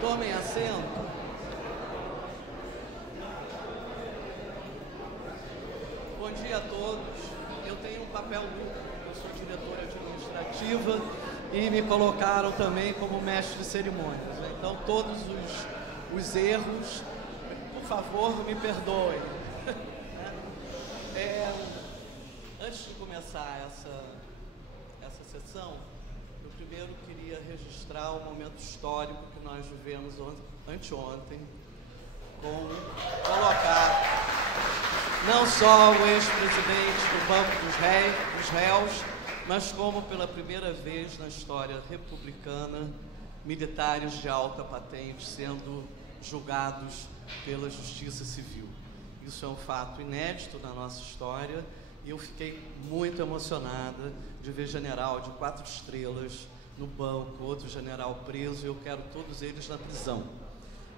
Tomem assento. Bom dia a todos. Eu tenho um papel duplo. Eu sou diretora administrativa e me colocaram também como mestre de cerimônias. Então, todos os erros, por favor, me perdoem. Antes de começar essa sessão, eu primeiro queria registrar o momento histórico que nós vivemos anteontem, com colocar não só o ex-presidente do Banco dos Réus, mas como pela primeira vez na história republicana, militares de alta patente sendo julgados pela Justiça Civil. Isso é um fato inédito na nossa história e eu fiquei muito emocionada de ver general de 4 estrelas no banco, outro general preso, e eu quero todos eles na prisão.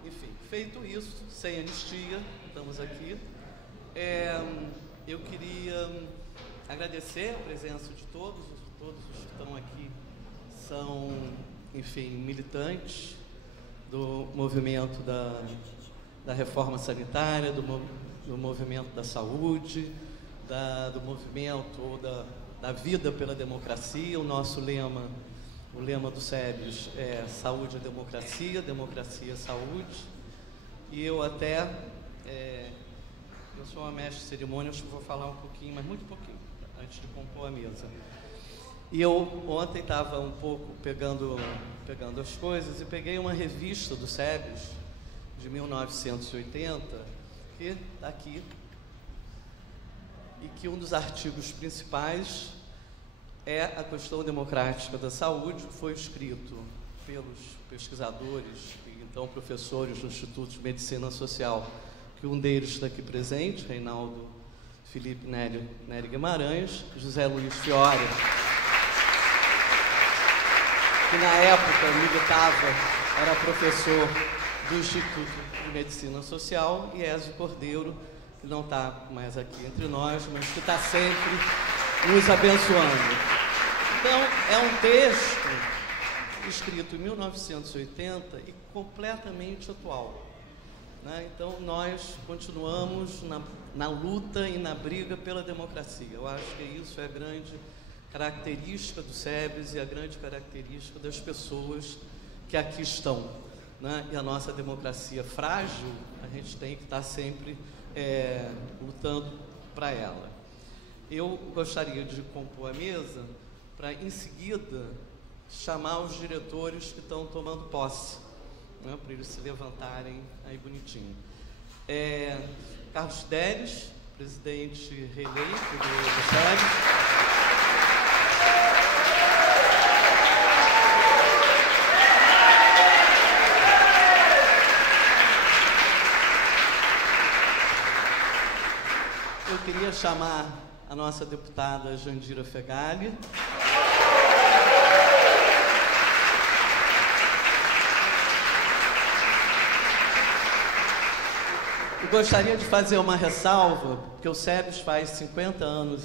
Enfim, feito isso, sem anistia, estamos aqui. Eu queria agradecer a presença de todos os que estão aqui são, enfim, militantes do movimento da reforma sanitária, do movimento da saúde, do movimento da vida pela democracia. O nosso lema, o lema do SEBS é saúde é democracia, democracia é saúde. E eu até, eu sou uma mestre de cerimônia, acho que vou falar um pouquinho, mas muito pouquinho, antes de compor a mesa. E eu ontem estava um pouco pegando as coisas e peguei uma revista do SEBS de 1980, que está aqui, e que um dos artigos principais é a questão democrática da saúde, que foi escrito pelos pesquisadores e então professores do Instituto de Medicina Social, que um deles está aqui presente, Reinaldo Felipe Nery Guimarães, José Luiz Fiore, que na época militava, era professor do Instituto de Medicina Social, e Ézio Cordeiro, que não está mais aqui entre nós, mas que está sempre nos abençoando. Então, é um texto escrito em 1980 e completamente atual, né? Então, nós continuamos na luta e na briga pela democracia. Eu acho que isso é a grande característica do SEBS e a grande característica das pessoas que aqui estão, né? E a nossa democracia frágil, a gente tem que estar sempre lutando para ela. Eu gostaria de compor a mesa para, em seguida, chamar os diretores que estão tomando posse, né, para eles se levantarem aí bonitinho. Carlos Deres, presidente reeleito do SEBS. Eu queria chamar a nossa deputada Jandira Fegali. Eu gostaria de fazer uma ressalva, porque o SEBS faz 50 anos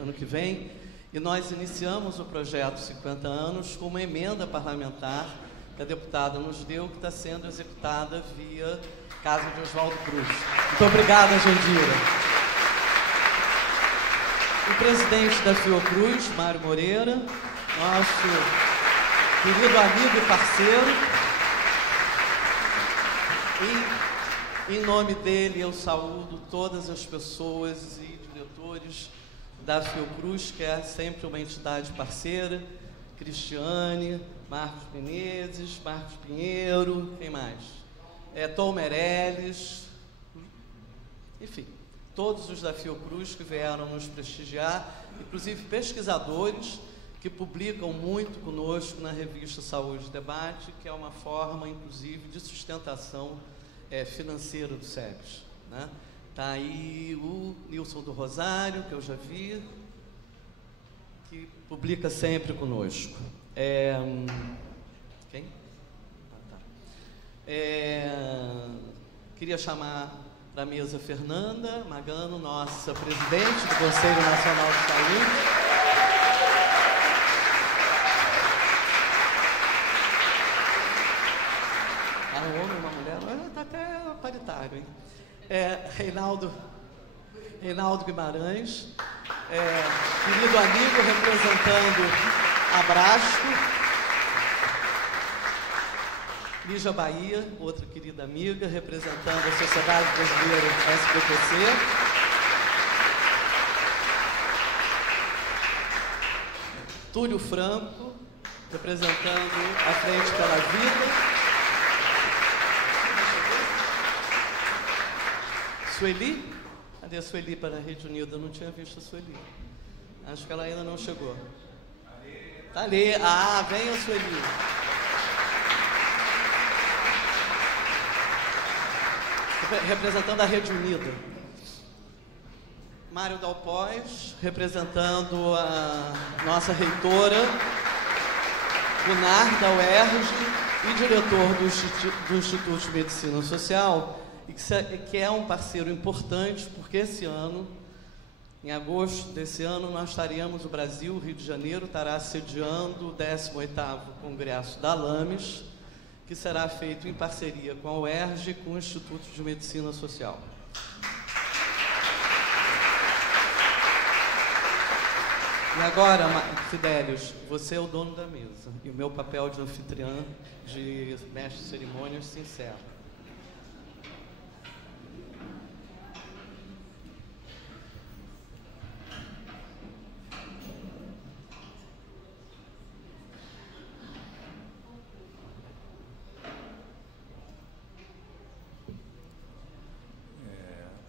ano que vem, e nós iniciamos o projeto 50 anos com uma emenda parlamentar que a deputada nos deu, que está sendo executada via casa de Oswaldo Cruz. Muito obrigada, Jandira. O presidente da Fiocruz, Mário Moreira, nosso querido amigo e parceiro. E, em nome dele, eu saúdo todas as pessoas e diretores da Fiocruz, que é sempre uma entidade parceira. Cristiane, Marcos Menezes, Marcos Pinheiro, quem mais? Tom Meirelles, enfim, todos os da Fiocruz que vieram nos prestigiar, inclusive pesquisadores que publicam muito conosco na revista Saúde e Debate, que é uma forma, inclusive, de sustentação financeira do SEBS, né? Está aí o Nilson do Rosário, que eu já vi, que publica sempre conosco. Quem? Queria chamar para a mesa Fernanda Magano, nossa presidente do Conselho Nacional de Saúde. um homem e uma mulher, está até paritário, hein? Reinaldo Guimarães, querido amigo, representando a Brasco. Lígia Bahia, outra querida amiga, representando a Sociedade Brasileira SBPC. Túlio Franco, representando a Frente pela Vida. Sueli? Cadê a Sueli para a Rede Unida? Eu não tinha visto a Sueli. Acho que ela ainda não chegou. Tá ali. Ah, vem a Sueli. Representando a Rede Unida. Mário Dalpós, representando a nossa reitora, Gunnar, da UERJ, e diretor do Instituto de Medicina Social, e que é um parceiro importante, porque esse ano, em agosto desse ano, nós estaremos, o Brasil, o Rio de Janeiro, estará sediando o 18º Congresso da LAMES, que será feito em parceria com a UERJ e com o Instituto de Medicina Social. E agora, Fidélios, você é o dono da mesa, e o meu papel de anfitriã, de mestre de cerimônias, se encerra.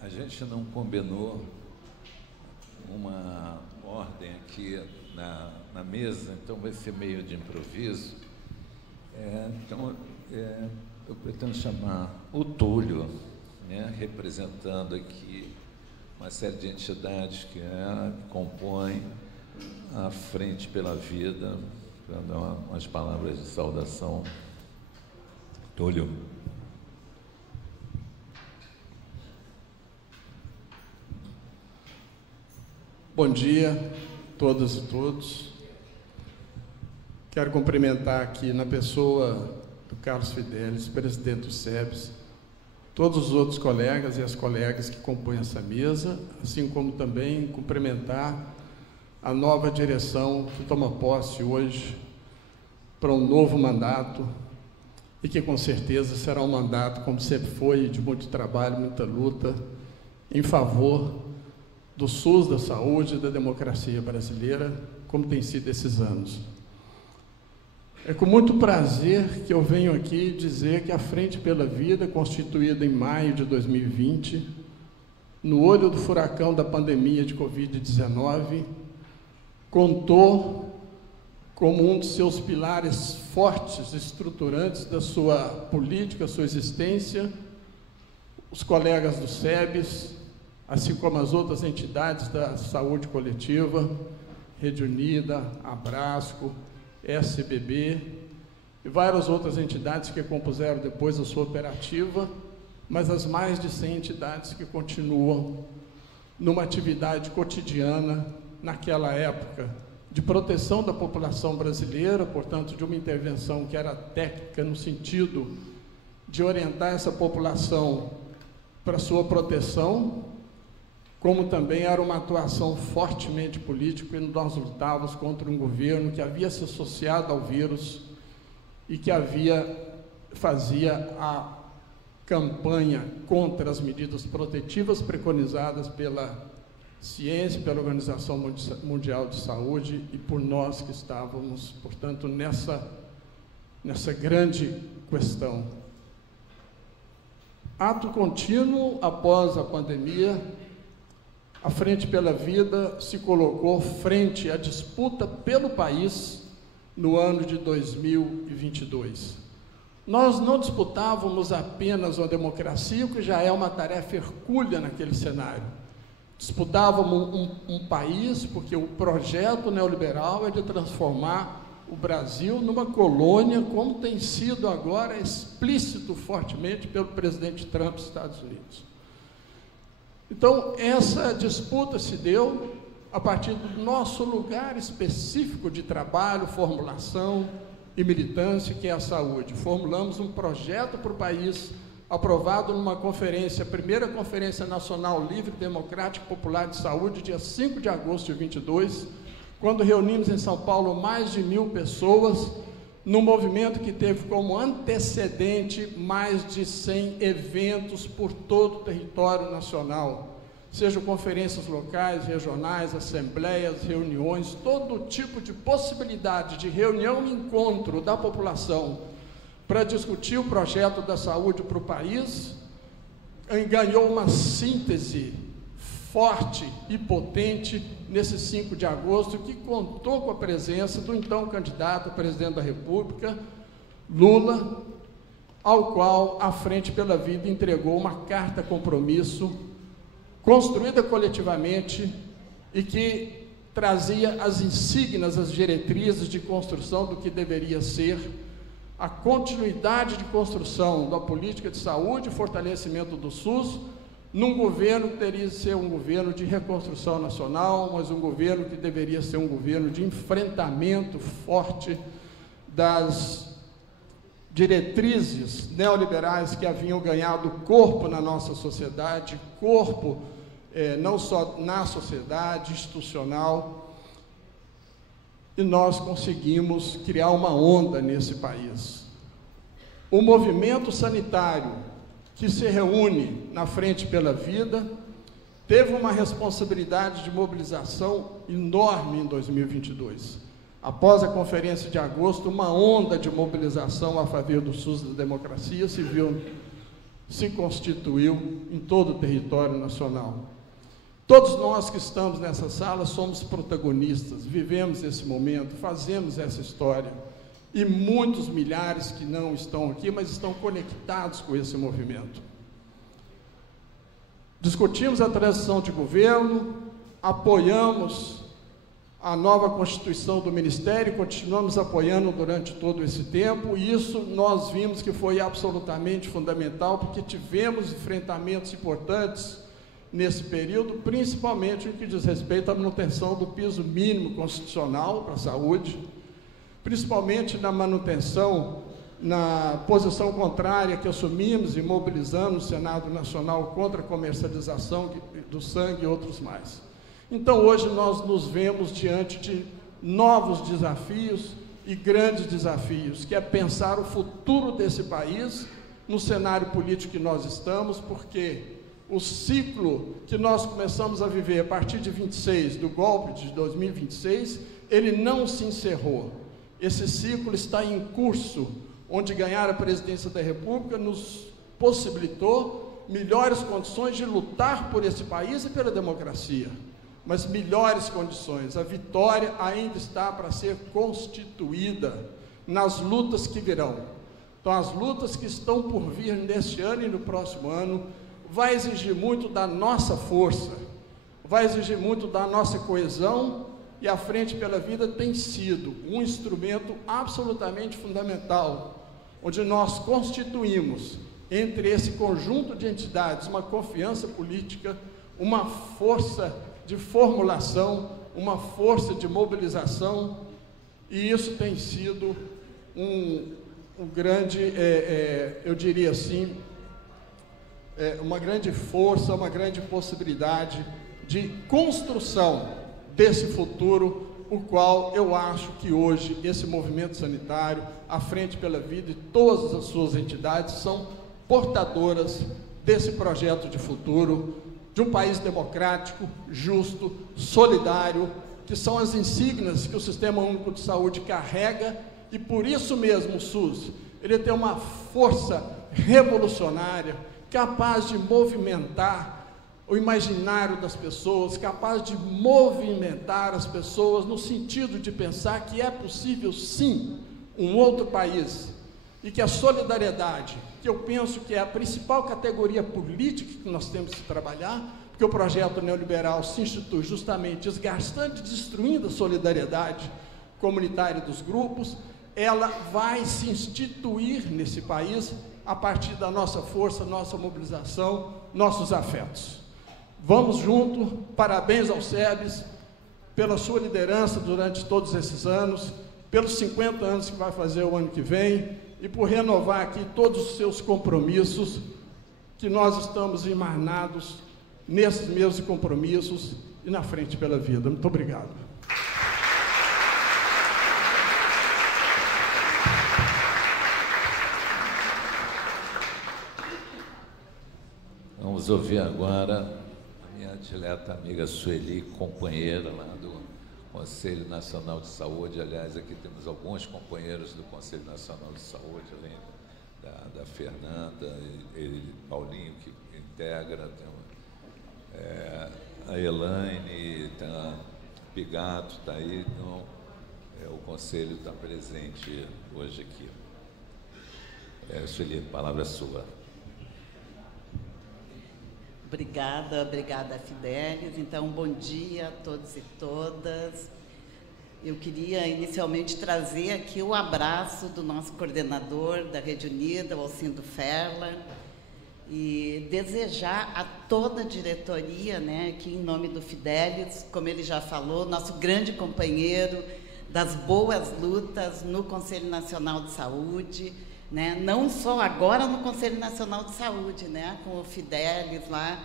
A gente não combinou uma ordem aqui na mesa, então vai ser meio de improviso. Eu pretendo chamar o Túlio, né, representando aqui uma série de entidades que compõem a Frente pela Vida, para dar umas palavras de saudação. Túlio. Bom dia, todas e todos. Quero cumprimentar aqui, na pessoa do Carlos Fidelis, presidente do SEBS, todos os outros colegas e as colegas que compõem essa mesa, assim como também cumprimentar a nova direção que toma posse hoje para um novo mandato e que com certeza será um mandato, como sempre foi, de muito trabalho, muita luta em favor do SUS, da saúde e da democracia brasileira, como tem sido esses anos. É com muito prazer que eu venho aqui dizer que a Frente pela Vida, constituída em maio de 2020, no olho do furacão da pandemia de Covid-19, contou como um dos seus pilares fortes, estruturantes da sua política, sua existência, os colegas do SEBS, assim como as outras entidades da saúde coletiva, Rede Unida, Abrasco, SBB e várias outras entidades que compuseram depois a sua operativa, mas as mais de 100 entidades que continuam numa atividade cotidiana naquela época de proteção da população brasileira, portanto, de uma intervenção que era técnica no sentido de orientar essa população para sua proteção, como também era uma atuação fortemente política, e nós lutávamos contra um governo que havia se associado ao vírus e que fazia a campanha contra as medidas protetivas preconizadas pela ciência, pela Organização Mundial de Saúde e por nós que estávamos, portanto, nessa grande questão. Ato contínuo após a pandemia, a Frente pela Vida se colocou frente à disputa pelo país no ano de 2022. Nós não disputávamos apenas uma democracia, o que já é uma tarefa hercúlea naquele cenário. Disputávamos um país, porque o projeto neoliberal é de transformar o Brasil numa colônia, como tem sido agora explícito fortemente pelo presidente Trump dos Estados Unidos. Então, essa disputa se deu a partir do nosso lugar específico de trabalho, formulação, e militância, que é a saúde. Formulamos um projeto para o país, aprovado numa conferência, a primeira Conferência Nacional Livre, Democrática e Popular de Saúde, dia 5 de agosto de 22, quando reunimos em São Paulo mais de 1.000 pessoas, num movimento que teve como antecedente mais de 100 eventos por todo o território nacional, sejam conferências locais, regionais, assembleias, reuniões, todo tipo de possibilidade de reunião e encontro da população para discutir o projeto da saúde para o país, ganhou uma síntese forte e potente nesse 5 de agosto, que contou com a presença do então candidato a presidente da República, Lula, ao qual a Frente pela Vida entregou uma carta compromisso, construída coletivamente e que trazia as insígnias, as diretrizes de construção do que deveria ser a continuidade de construção da política de saúde e fortalecimento do SUS, num governo que teria que ser um governo de reconstrução nacional, mas um governo que deveria ser um governo de enfrentamento forte das diretrizes neoliberais que haviam ganhado corpo na nossa sociedade, corpo não só na sociedade institucional, e nós conseguimos criar uma onda nesse país. O movimento sanitário que se reúne na Frente pela Vida teve uma responsabilidade de mobilização enorme em 2022. Após a conferência de agosto, uma onda de mobilização a favor do SUS da democracia civil se constituiu em todo o território nacional. Todos nós que estamos nessa sala somos protagonistas, vivemos esse momento, fazemos essa história, e muitos milhares que não estão aqui, mas estão conectados com esse movimento. Discutimos a transição de governo, apoiamos a nova Constituição do Ministério, continuamos apoiando durante todo esse tempo, e isso nós vimos que foi absolutamente fundamental, porque tivemos enfrentamentos importantes nesse período, principalmente no que diz respeito à manutenção do piso mínimo constitucional para a saúde, principalmente na manutenção, na posição contrária que assumimos e mobilizamos o Senado Nacional contra a comercialização do sangue e outros mais. Então, hoje nós nos vemos diante de novos desafios e grandes desafios, que é pensar o futuro desse país no cenário político que nós estamos, porque o ciclo que nós começamos a viver a partir de 26, do golpe de 2026, ele não se encerrou. Esse ciclo está em curso, onde ganhar a presidência da República nos possibilitou melhores condições de lutar por esse país e pela democracia, mas melhores condições. A vitória ainda está para ser constituída nas lutas que virão. Então, as lutas que estão por vir neste ano e no próximo ano vai exigir muito da nossa força, vai exigir muito da nossa coesão, e a Frente pela Vida tem sido um instrumento absolutamente fundamental, onde nós constituímos, entre esse conjunto de entidades, uma confiança política, uma força de formulação, uma força de mobilização, e isso tem sido um grande, eu diria assim, uma grande força, uma grande possibilidade de construção desse futuro, o qual eu acho que hoje esse movimento sanitário, a Frente pela Vida e todas as suas entidades são portadoras desse projeto de futuro, de um país democrático, justo, solidário, que são as insígnias que o Sistema Único de Saúde carrega, e por isso mesmo o SUS, ele tem uma força revolucionária, capaz de movimentar o imaginário das pessoas, capaz de movimentar as pessoas no sentido de pensar que é possível, sim, um outro país, e que a solidariedade, que eu penso que é a principal categoria política que nós temos que trabalhar, porque o projeto neoliberal se institui justamente desgastando e destruindo a solidariedade comunitária dos grupos, ela vai se instituir nesse país a partir da nossa força, nossa mobilização, nossos afetos. Vamos junto, parabéns ao SEBS pela sua liderança durante todos esses anos, pelos 50 anos que vai fazer o ano que vem e por renovar aqui todos os seus compromissos, que nós estamos emanados nesses mesmos compromissos e na frente pela vida. Muito obrigado. Vamos ouvir agora a minha dileta amiga Sueli, companheira lá do Conselho Nacional de Saúde. Aliás, aqui temos alguns companheiros do Conselho Nacional de Saúde, além da Fernanda e Paulinho, que integra, tem a Elaine, tem a Pigato, está aí, então o Conselho está presente hoje aqui. Sueli, a palavra é sua. Obrigada Fidelis. Então, bom dia a todos e todas. Eu queria inicialmente trazer aqui o abraço do nosso coordenador da Rede Unida, o Alcindo Ferla, e desejar a toda a diretoria, né, aqui em nome do Fidelis, como ele já falou, nosso grande companheiro das boas lutas no Conselho Nacional de Saúde, né? Não só agora no Conselho Nacional de Saúde, né? Com o Fidelis lá,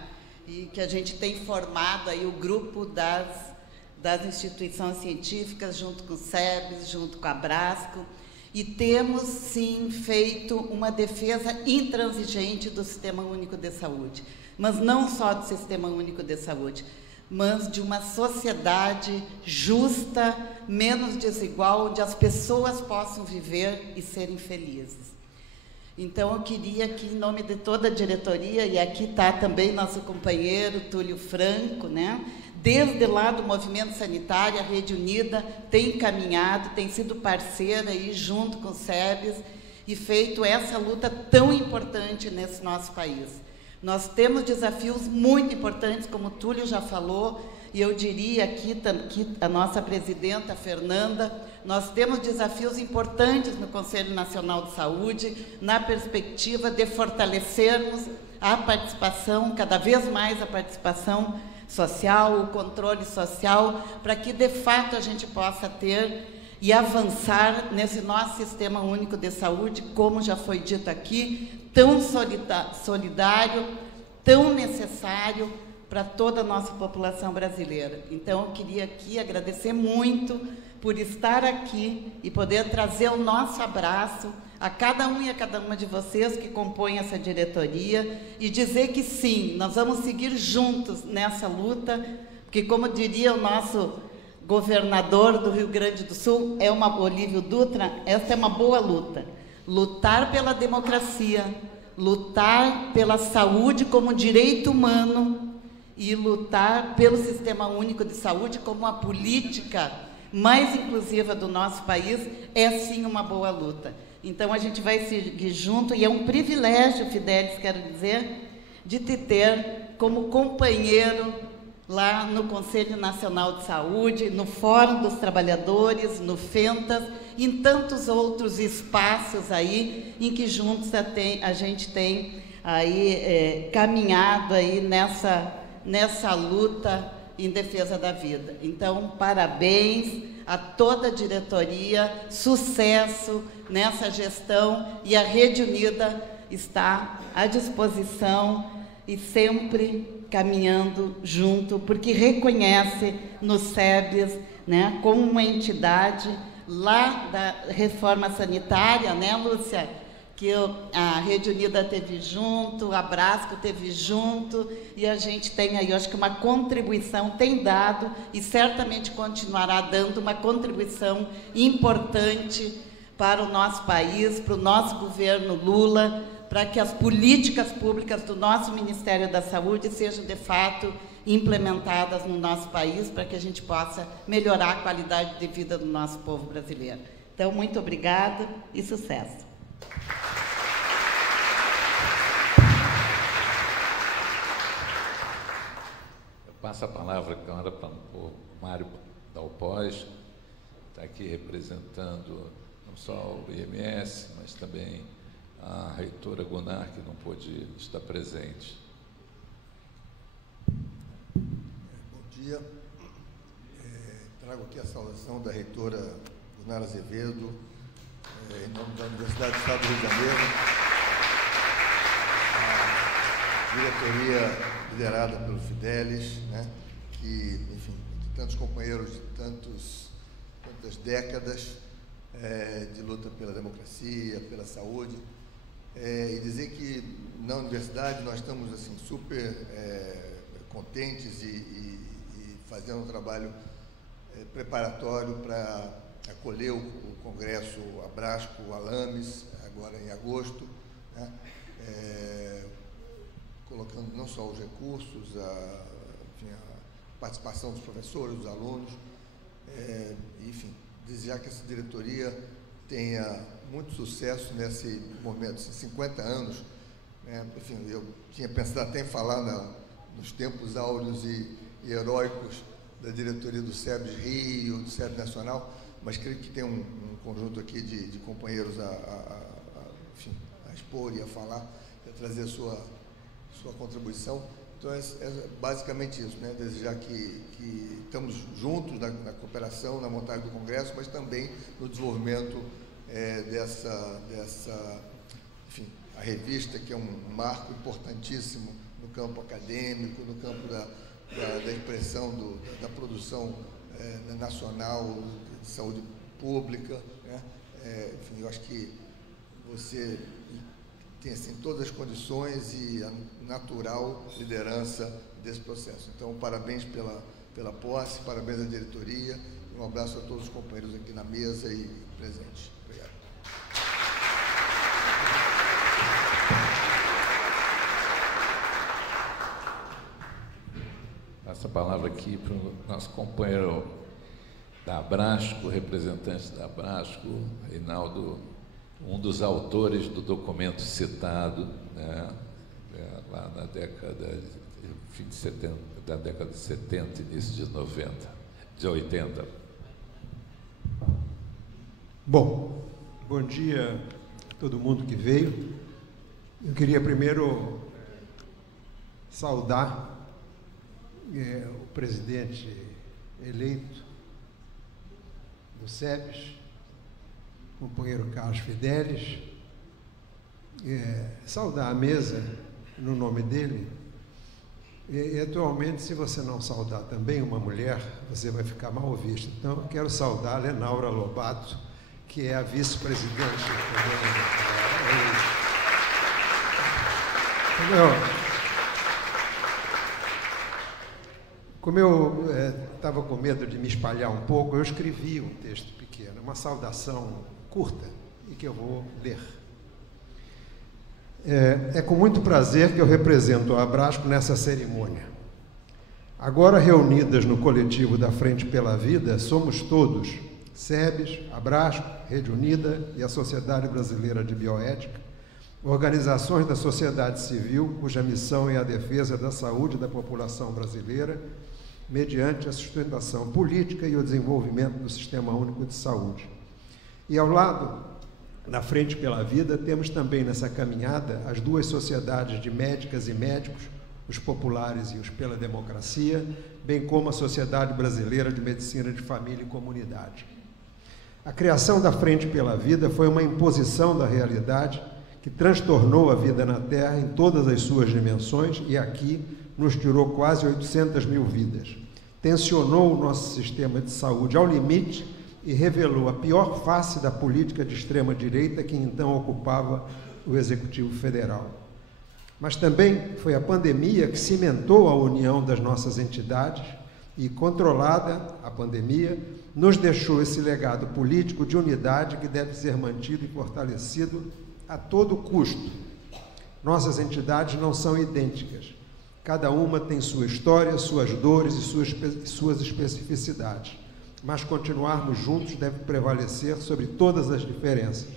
e que a gente tem formado aí o grupo das instituições científicas, junto com o SEBS, junto com a Abrasco, e temos, sim, feito uma defesa intransigente do Sistema Único de Saúde, mas não só do Sistema Único de Saúde, mas de uma sociedade justa, menos desigual, onde as pessoas possam viver e serem felizes. Então, eu queria aqui, em nome de toda a diretoria, e aqui está também nosso companheiro Túlio Franco, né? Desde lá do Movimento Sanitário, a Rede Unida tem caminhado, tem sido parceira aí, junto com o SEBS, e feito essa luta tão importante nesse nosso país. Nós temos desafios muito importantes, como o Túlio já falou, e eu diria aqui a nossa presidenta, Fernanda, nós temos desafios importantes no Conselho Nacional de Saúde, na perspectiva de fortalecermos a participação, cada vez mais a participação social, o controle social, para que, de fato, a gente possa ter e avançar nesse nosso Sistema Único de Saúde, como já foi dito aqui, tão solidário, tão necessário para toda a nossa população brasileira. Então, eu queria aqui agradecer muito por estar aqui e poder trazer o nosso abraço a cada um e a cada uma de vocês que compõem essa diretoria e dizer que sim, nós vamos seguir juntos nessa luta, porque, como diria o nosso governador do Rio Grande do Sul, Olívio Dutra, essa é uma boa luta. Lutar pela democracia, lutar pela saúde como direito humano e lutar pelo Sistema Único de Saúde como a política mais inclusiva do nosso país é, sim, uma boa luta. Então, a gente vai seguir junto, e é um privilégio, Fidelis, quero dizer, de te ter como companheiro lá no Conselho Nacional de Saúde, no Fórum dos Trabalhadores, no FENTAS, e em tantos outros espaços aí, em que juntos a gente tem aí, caminhado aí nessa luta em defesa da vida. Então, parabéns a toda a diretoria, sucesso nessa gestão, e a Rede Unida está à disposição e sempre caminhando junto, porque reconhece no SEBS, né, como uma entidade lá da reforma sanitária, né, Lúcia? Que a Rede Unida teve junto, a Abrasco teve junto, e a gente tem aí, eu acho que uma contribuição, tem dado e certamente continuará dando uma contribuição importante para o nosso país, para o nosso governo Lula, para que as políticas públicas do nosso Ministério da Saúde sejam, de fato, implementadas no nosso país, para que a gente possa melhorar a qualidade de vida do nosso povo brasileiro. Então, muito obrigada e sucesso. Passo a palavra agora para o Mário Dalpós, está aqui representando não só o IMS, mas também a reitora Gunnar, que não pôde estar presente. Bom dia. Trago aqui a saudação da reitora Gunnar Azevedo, em nome da Universidade do Estado do Rio de Janeiro, a diretoria liderada pelo Fidelis, né, que, enfim, tantos companheiros de tantas décadas de luta pela democracia, pela saúde, e dizer que na universidade nós estamos assim super contentes e fazendo um trabalho preparatório para acolher o Congresso Abrasco Alames, agora em agosto, né? Colocando não só os recursos, a participação dos professores, dos alunos, enfim, desejar que essa diretoria tenha muito sucesso nesse momento, 50 anos, né? Enfim, eu tinha pensado até em falar nos tempos áureos e heróicos da diretoria do SEBS Rio, do SEBS Nacional, mas creio que tem um conjunto aqui de companheiros enfim, a expor e a falar, a trazer a sua contribuição. Então, é basicamente isso, né? Desejar que estamos juntos na cooperação, na montagem do Congresso, mas também no desenvolvimento enfim, a revista, que é um marco importantíssimo no campo acadêmico, no campo da impressão da produção nacional de saúde pública, né? Enfim, eu acho que você tem assim, todas as condições e a natural liderança desse processo. Então, parabéns pela posse, parabéns à diretoria, e um abraço a todos os companheiros aqui na mesa e presentes. Obrigado. Passo a palavra aqui para o nosso companheiro da Abrasco, representante da Abrasco, Reinaldo, um dos autores do documento citado, né, lá na fim de 70, da década de 70, início de 80. Bom dia a todo mundo que veio. Eu queria primeiro saudar o presidente eleito do SEBS, companheiro Carlos Fidelis, saudar a mesa no nome dele, e atualmente, se você não saudar também uma mulher, você vai ficar mal visto. Então, eu quero saudar a Lenaura Lobato, que é a vice-presidente. Como eu estava com medo de me espalhar um pouco, eu escrevi um texto pequeno, uma saudação curta, e que eu vou ler. É com muito prazer que eu represento a Abrasco nessa cerimônia. Agora reunidas no coletivo da Frente pela Vida, somos todos, SEBS, Abrasco, Rede Unida e a Sociedade Brasileira de Bioética, organizações da sociedade civil cuja missão é a defesa da saúde da população brasileira, mediante a sustentação política e o desenvolvimento do Sistema Único de Saúde. E ao lado, na Frente pela Vida, temos também nessa caminhada as duas sociedades de médicas e médicos, os populares e os pela democracia, bem como a Sociedade Brasileira de Medicina de Família e Comunidade. A criação da Frente pela Vida foi uma imposição da realidade que transtornou a vida na Terra em todas as suas dimensões e aqui nos tirou quase 800 mil vidas. Tensionou o nosso sistema de saúde ao limite e revelou a pior face da política de extrema-direita que então ocupava o Executivo Federal. Mas também foi a pandemia que cimentou a união das nossas entidades e, controlada a pandemia, nos deixou esse legado político de unidade que deve ser mantido e fortalecido a todo custo. Nossas entidades não são idênticas. Cada uma tem sua história, suas dores e suas especificidades. Mas continuarmos juntos deve prevalecer sobre todas as diferenças.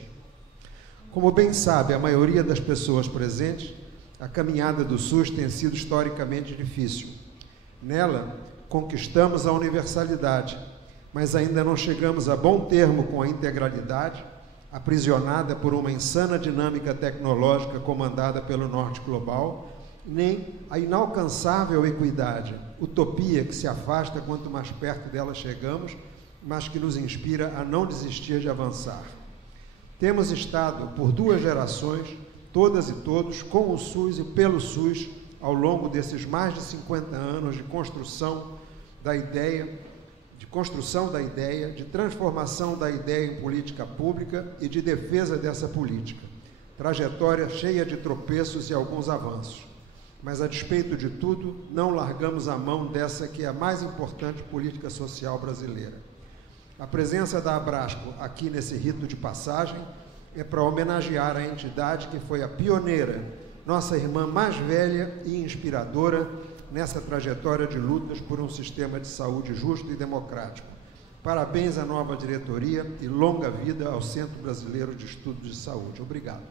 Como bem sabe a maioria das pessoas presentes, a caminhada do SUS tem sido historicamente difícil. Nela, conquistamos a universalidade, mas ainda não chegamos a bom termo com a integralidade, aprisionada por uma insana dinâmica tecnológica comandada pelo norte global, nem a inalcançável equidade, utopia que se afasta quanto mais perto dela chegamos, mas que nos inspira a não desistir de avançar. Temos estado, por 2 gerações, todas e todos, com o SUS e pelo SUS, ao longo desses mais de 50 anos de construção da ideia, de transformação da ideia em política pública e de defesa dessa política. Trajetória cheia de tropeços e alguns avanços. Mas, a despeito de tudo, não largamos a mão dessa que é a mais importante política social brasileira. A presença da Abrasco aqui nesse rito de passagem é para homenagear a entidade que foi a pioneira, nossa irmã mais velha e inspiradora nessa trajetória de lutas por um sistema de saúde justo e democrático. Parabéns à nova diretoria e longa vida ao Centro Brasileiro de Estudos de Saúde. Obrigado.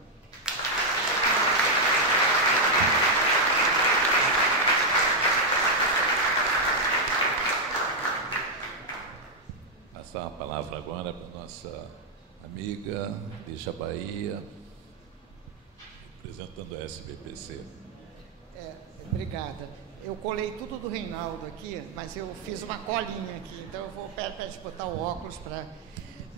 Passar a palavra agora para a nossa amiga Lígia Bahia, representando a SBPC. Obrigada. Eu colei tudo do Reinaldo aqui, mas eu fiz uma colinha aqui, então eu vou pedir botar o óculos para...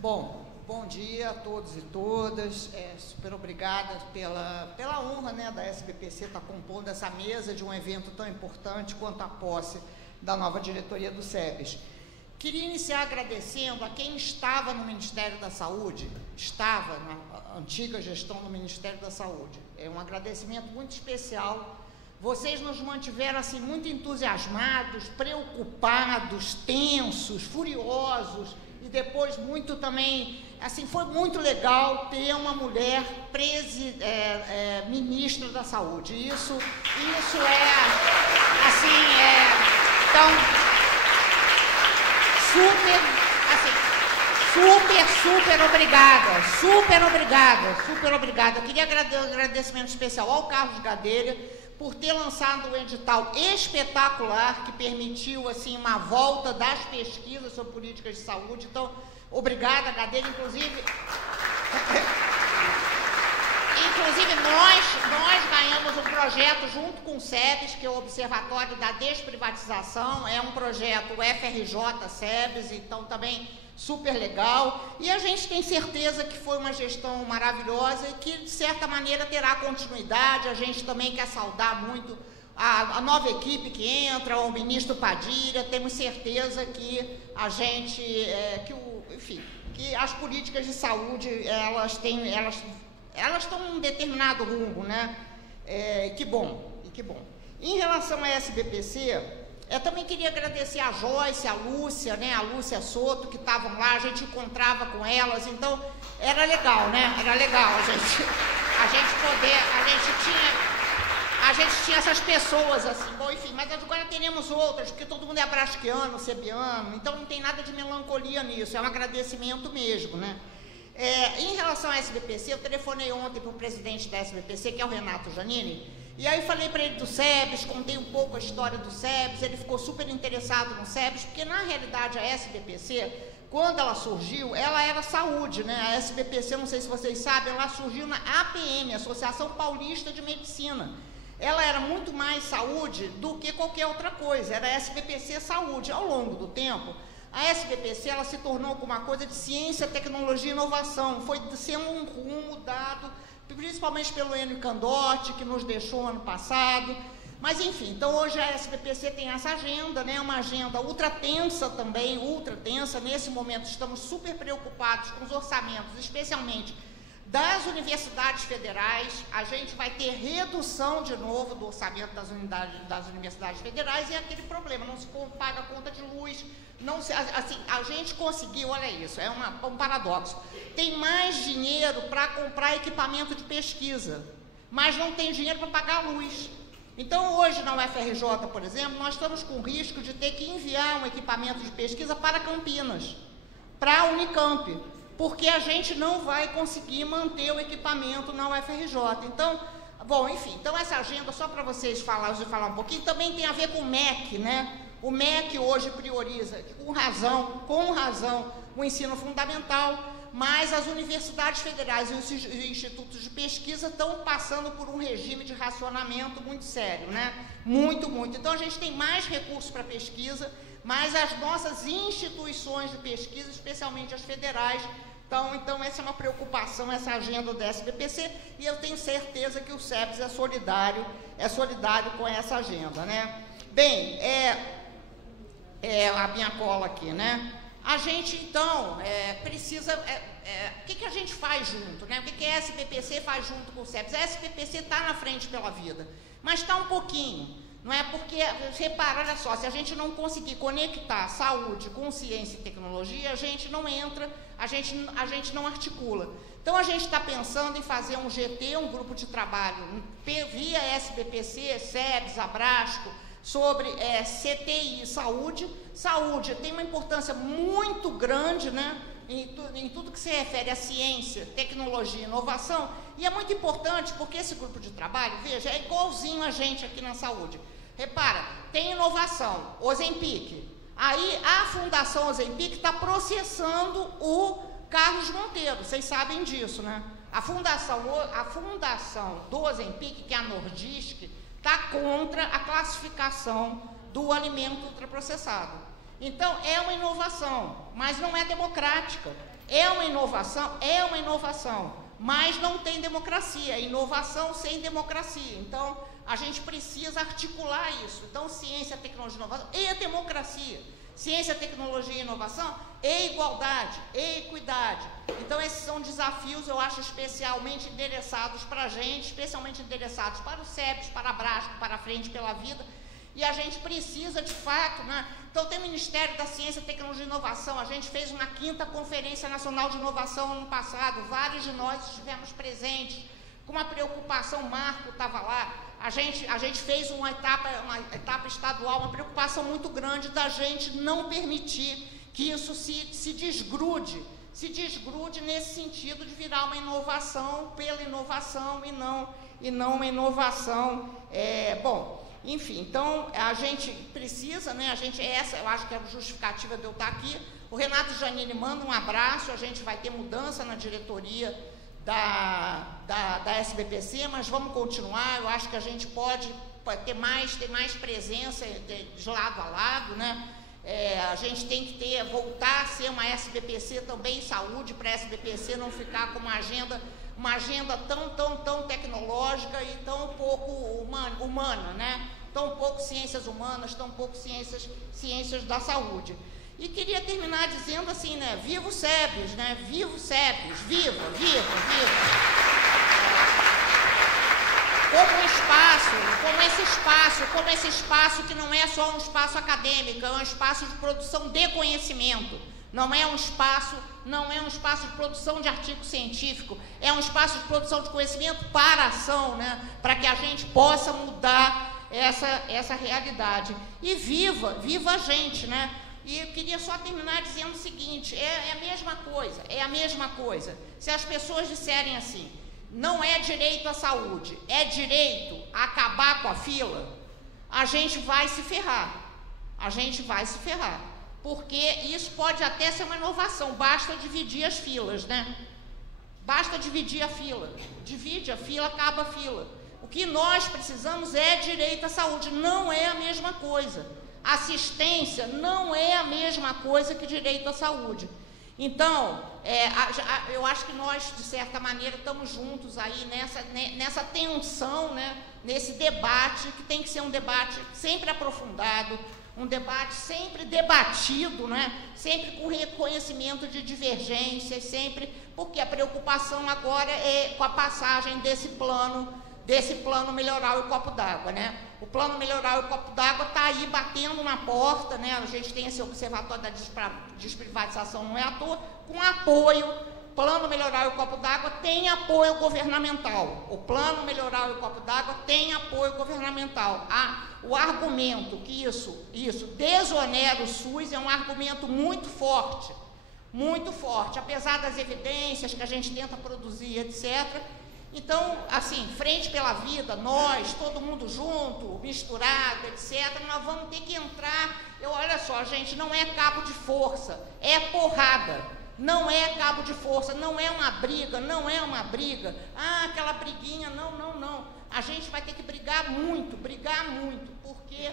Bom dia a todos e todas, super obrigada pela honra, né, da SBPC estar compondo essa mesa de um evento tão importante quanto a posse da nova diretoria do SEBS. Queria iniciar agradecendo a quem estava no Ministério da Saúde, estava na antiga gestão do Ministério da Saúde. É um agradecimento muito especial. Vocês nos mantiveram assim muito entusiasmados, preocupados, tensos, furiosos e depois muito também, assim, foi muito legal ter uma mulher ministra da Saúde. Isso é, assim, então, super obrigada. Eu queria agradecer um agradecimento especial ao Carlos Gadelha por ter lançado um edital espetacular que permitiu, assim, uma volta das pesquisas sobre políticas de saúde. Então, obrigada, Gadelha. Inclusive nós ganhamos um projeto junto com o SEBS, que é o Observatório da Desprivatização, é um projeto FRJ-SEBS, então também super legal, e a gente tem certeza que foi uma gestão maravilhosa e que, de certa maneira, terá continuidade. A gente também quer saudar muito a nova equipe que entra, o ministro Padilha. Temos certeza que a gente, que as políticas de saúde, elas estão em um determinado rumo, né? Que bom. Em relação à SBPC, eu também queria agradecer a Joyce, a Lúcia, né? A Lúcia Soto, que estavam lá, a gente encontrava com elas, então era legal, né? Era legal a gente tinha essas pessoas assim. Bom, enfim, mas agora teremos outras, porque todo mundo é abrasquiano, sebiano, então não tem nada de melancolia nisso, é um agradecimento mesmo, né? Em relação à SBPC, eu telefonei ontem para o presidente da SBPC, que é o Renato Giannini, e aí falei para ele do SEBS, contei um pouco a história do SEBS, ele ficou super interessado no SEBS, porque na realidade a SBPC, quando ela surgiu, ela era saúde, né? A SBPC, não sei se vocês sabem, ela surgiu na APM, Associação Paulista de Medicina. Ela era muito mais saúde do que qualquer outra coisa, era SBPC Saúde. Ao longo do tempo, a SBPC ela se tornou alguma coisa de ciência, tecnologia e inovação, foi sendo um rumo dado principalmente pelo Enio Candotti, que nos deixou ano passado. Mas, enfim, então hoje a SBPC tem essa agenda, né, uma agenda ultra tensa também, nesse momento estamos super preocupados com os orçamentos, especialmente das universidades federais. A gente vai ter redução de novo do orçamento das universidades federais, e é aquele problema, não se paga a conta de luz, a gente conseguiu, olha isso, é um paradoxo, tem mais dinheiro para comprar equipamento de pesquisa, mas não tem dinheiro para pagar a luz. Então, hoje, na UFRJ, por exemplo, nós estamos com risco de ter que enviar um equipamento de pesquisa para Campinas, para a Unicamp, porque a gente não vai conseguir manter o equipamento na UFRJ. Então, bom, enfim, então essa agenda, só para vocês falar um pouquinho, também tem a ver com o MEC, né? O MEC hoje prioriza, com razão, o ensino fundamental, mas as universidades federais e os institutos de pesquisa estão passando por um regime de racionamento muito sério, né? Muito. Então, a gente tem mais recursos para pesquisa, mas as nossas instituições de pesquisa, especialmente as federais. Então essa é uma preocupação, essa agenda do SBPC, e eu tenho certeza que o SEBS é solidário com essa agenda, né? Bem, a minha cola aqui, né? A gente, então, precisa... o que a gente faz junto, né? O que a SBPC faz junto com o SEBS? A SBPC está na frente pela vida, mas está um pouquinho. Não é porque, repara, olha só, se a gente não conseguir conectar saúde com ciência e tecnologia, a gente não entra, a gente não articula. Então, a gente está pensando em fazer um GT, um grupo de trabalho, via SBPC, SEBS, Abrasco, sobre CTI e saúde. Saúde tem uma importância muito grande, né? Em tudo que se refere à ciência, tecnologia e inovação, e é muito importante porque esse grupo de trabalho, veja, é igualzinho a gente aqui na saúde. Repara, tem inovação, Ozempic. Aí a Fundação Ozempic está processando o Carlos Monteiro, vocês sabem disso, né? A fundação do Ozempic, que é a Nordisk, está contra a classificação do alimento ultraprocessado. Então, é uma inovação, mas não é democrática. É uma inovação, mas não tem democracia. É inovação sem democracia. Então, a gente precisa articular isso. Então, ciência, tecnologia e inovação e democracia. Ciência, tecnologia e inovação e igualdade, e equidade. Então, esses são desafios, eu acho, especialmente endereçados para a gente, especialmente endereçados para o SEBS, para a Abrasco, para a Frente pela Vida. E a gente precisa, de fato, né? Então, tem o Ministério da Ciência, Tecnologia e Inovação. A gente fez uma 5ª Conferência Nacional de Inovação ano passado. Vários de nós estivemos presentes. Com uma preocupação, o Marco estava lá. A gente fez uma etapa estadual, uma preocupação muito grande da gente não permitir que isso se desgrude nesse sentido de virar uma inovação pela inovação e não uma inovação, enfim, então a gente precisa, né, eu acho que é a justificativa de eu estar aqui. O Renato Giannini manda um abraço, a gente vai ter mudança na diretoria da SBPC, mas vamos continuar. Eu acho que a gente pode ter mais presença de lado a lado, né? A gente tem que voltar a ser uma SBPC também em saúde, para a SBPC não ficar com uma agenda tão tecnológica e tão pouco humana, né? Tão pouco ciências humanas, tão pouco ciências da saúde. E queria terminar dizendo assim, né? Viva o SEBS, né? Viva o SEBS, viva! Como esse espaço que não é só um espaço acadêmico, é um espaço de produção de conhecimento. Não é um espaço de produção de artigo científico, é um espaço de produção de conhecimento para a ação, né? Para que a gente possa mudar essa realidade. E viva a gente, né? E eu queria só terminar dizendo o seguinte, é a mesma coisa. Se as pessoas disserem assim, não é direito à saúde, é direito a acabar com a fila, a gente vai se ferrar. Porque isso pode até ser uma inovação, basta dividir as filas, né? Basta dividir a fila. Divide a fila, acaba a fila. O que nós precisamos é direito à saúde, não é a mesma coisa. Assistência não é a mesma coisa que direito à saúde. Então, eu acho que nós, de certa maneira, estamos juntos aí nessa tensão, né? Nesse debate, que tem que ser um debate sempre aprofundado, um debate sempre debatido, né? Sempre com reconhecimento de divergências, sempre, porque a preocupação agora é com a passagem desse plano Melhorar o Copo d'Água, né? O plano Melhorar o Copo d'Água está aí batendo na porta, né? A gente tem esse observatório da desprivatização, não é à toa, com apoio. Plano Melhorar o Copo d'Água tem apoio governamental. O plano Melhorar o Copo d'Água tem apoio governamental. O argumento que isso desonera o SUS é um argumento muito forte, apesar das evidências que a gente tenta produzir, etc. Então, assim, Frente pela Vida, nós, todo mundo junto, misturado, etc., nós vamos ter que entrar. Olha só, gente, não é cabo de força, é porrada. Não é cabo de força, não é uma briga. Aquela briguinha, não. A gente vai ter que brigar muito, porque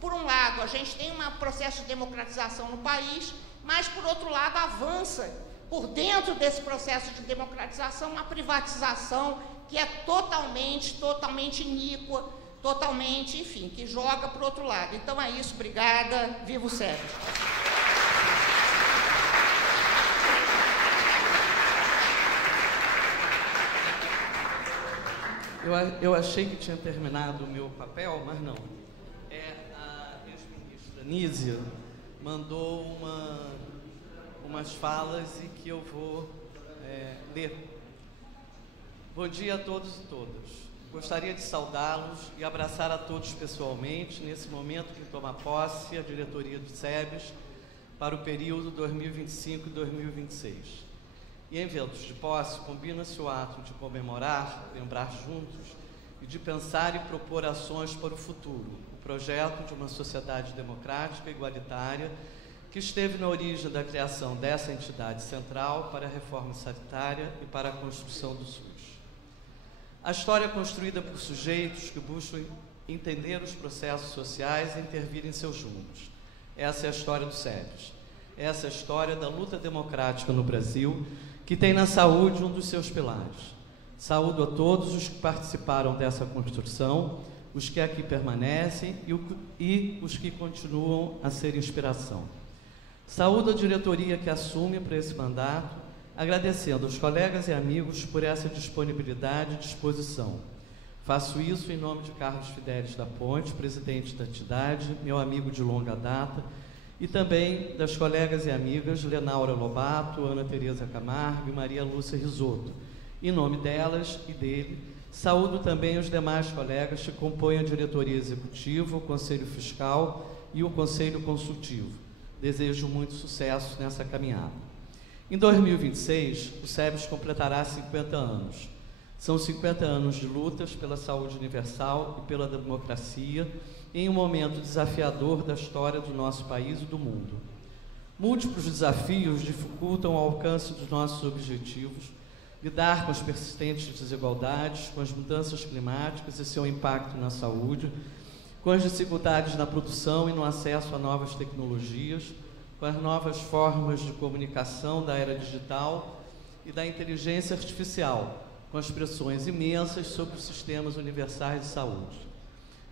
por um lado, a gente tem um processo de democratização no país, mas, por outro lado, avança por dentro desse processo de democratização uma privatização que é totalmente iníqua, totalmente, enfim, que joga para o outro lado. Então é isso, obrigada, viva o SEBS. Eu achei que tinha terminado o meu papel, mas não. A ex-ministra Nízia mandou umas falas e que eu vou ler. Bom dia a todos e todas. Gostaria de saudá-los e abraçar a todos pessoalmente nesse momento que toma posse a diretoria do SEBS para o período 2025 e 2026. E em eventos de posse, combina-se o ato de comemorar, lembrar juntos e de pensar e propor ações para o futuro, o projeto de uma sociedade democrática e igualitária que esteve na origem da criação dessa entidade central para a reforma sanitária e para a construção do SUS. A história é construída por sujeitos que buscam entender os processos sociais e intervir em seus rumos. Essa é a história do SEBS. Essa é a história da luta democrática no Brasil, que tem na saúde um dos seus pilares. Saúdo a todos os que participaram dessa construção, os que aqui permanecem e os que continuam a ser inspiração. Saúdo a diretoria que assume para esse mandato, agradecendo aos colegas e amigos por essa disponibilidade e disposição. Faço isso em nome de Carlos Fidelis da Ponte, presidente da entidade, meu amigo de longa data, e também das colegas e amigas Lenaura Lobato, Ana Tereza Camargo e Maria Lúcia Risotto. Em nome delas e dele, saúdo também os demais colegas que compõem a diretoria executiva, o Conselho Fiscal e o Conselho Consultivo. Desejo muito sucesso nessa caminhada. Em 2026, o SEBS completará 50 anos. São 50 anos de lutas pela saúde universal e pela democracia, em um momento desafiador da história do nosso país e do mundo. Múltiplos desafios dificultam o alcance dos nossos objetivos, lidar com as persistentes desigualdades, com as mudanças climáticas e seu impacto na saúde, com as dificuldades na produção e no acesso a novas tecnologias, com as novas formas de comunicação da era digital e da inteligência artificial, com as pressões imensas sobre os sistemas universais de saúde.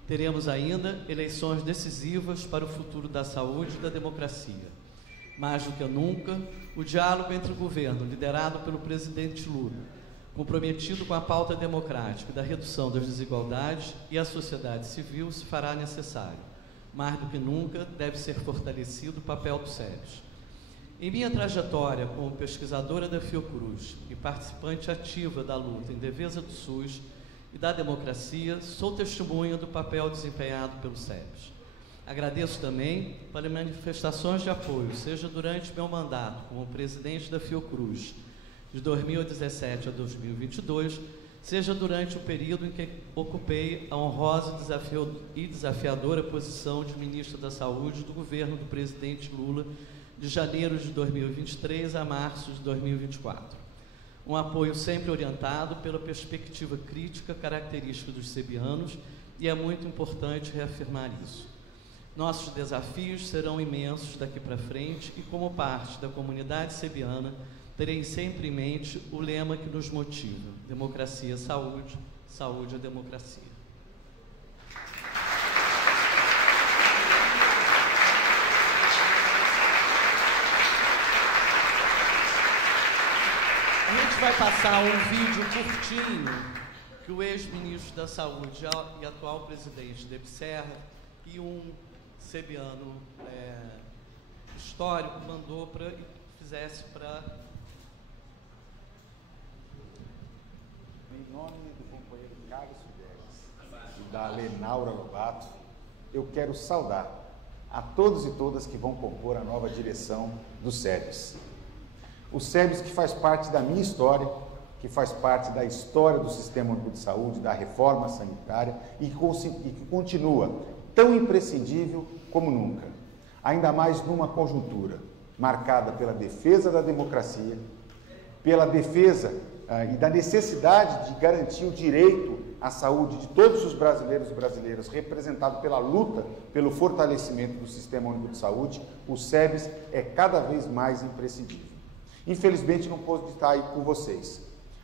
Teremos ainda eleições decisivas para o futuro da saúde e da democracia. Mais do que nunca, o diálogo entre o governo, liderado pelo presidente Lula, comprometido com a pauta democrática e da redução das desigualdades, e a sociedade civil se fará necessário. Mais do que nunca, deve ser fortalecido o papel do SEBS. Em minha trajetória como pesquisadora da Fiocruz e participante ativa da luta em defesa do SUS e da democracia, sou testemunha do papel desempenhado pelo SEBS. Agradeço também pelas manifestações de apoio, seja durante meu mandato como presidente da Fiocruz, de 2017 a 2022, seja durante o período em que ocupei a honrosa e desafiadora posição de ministra da Saúde do governo do presidente Lula, de janeiro de 2023 a março de 2024. Um apoio sempre orientado pela perspectiva crítica característica dos sebianos, e é muito importante reafirmar isso. Nossos desafios serão imensos daqui para frente e, como parte da comunidade sebiana, terei sempre em mente o lema que nos motiva: democracia, saúde, saúde é democracia. A gente vai passar um vídeo curtinho que o ex-ministro da Saúde e atual presidente da EBSERRA e um sebiano histórico mandou para que fizesse para... Em nome do companheiro Carlos Fidelis e da Lenaura Lobato, eu quero saudar a todos e todas que vão compor a nova direção do SEBS. O SEBS que faz parte da minha história, que faz parte da história do Sistema Único de Saúde, da reforma sanitária e que continua tão imprescindível como nunca, ainda mais numa conjuntura marcada pela defesa da democracia, pela defesa e da necessidade de garantir o direito a saúde de todos os brasileiros e brasileiras, representado pela luta pelo fortalecimento do Sistema Único de Saúde, o SEBS é cada vez mais imprescindível. Infelizmente não pude estar aí com vocês,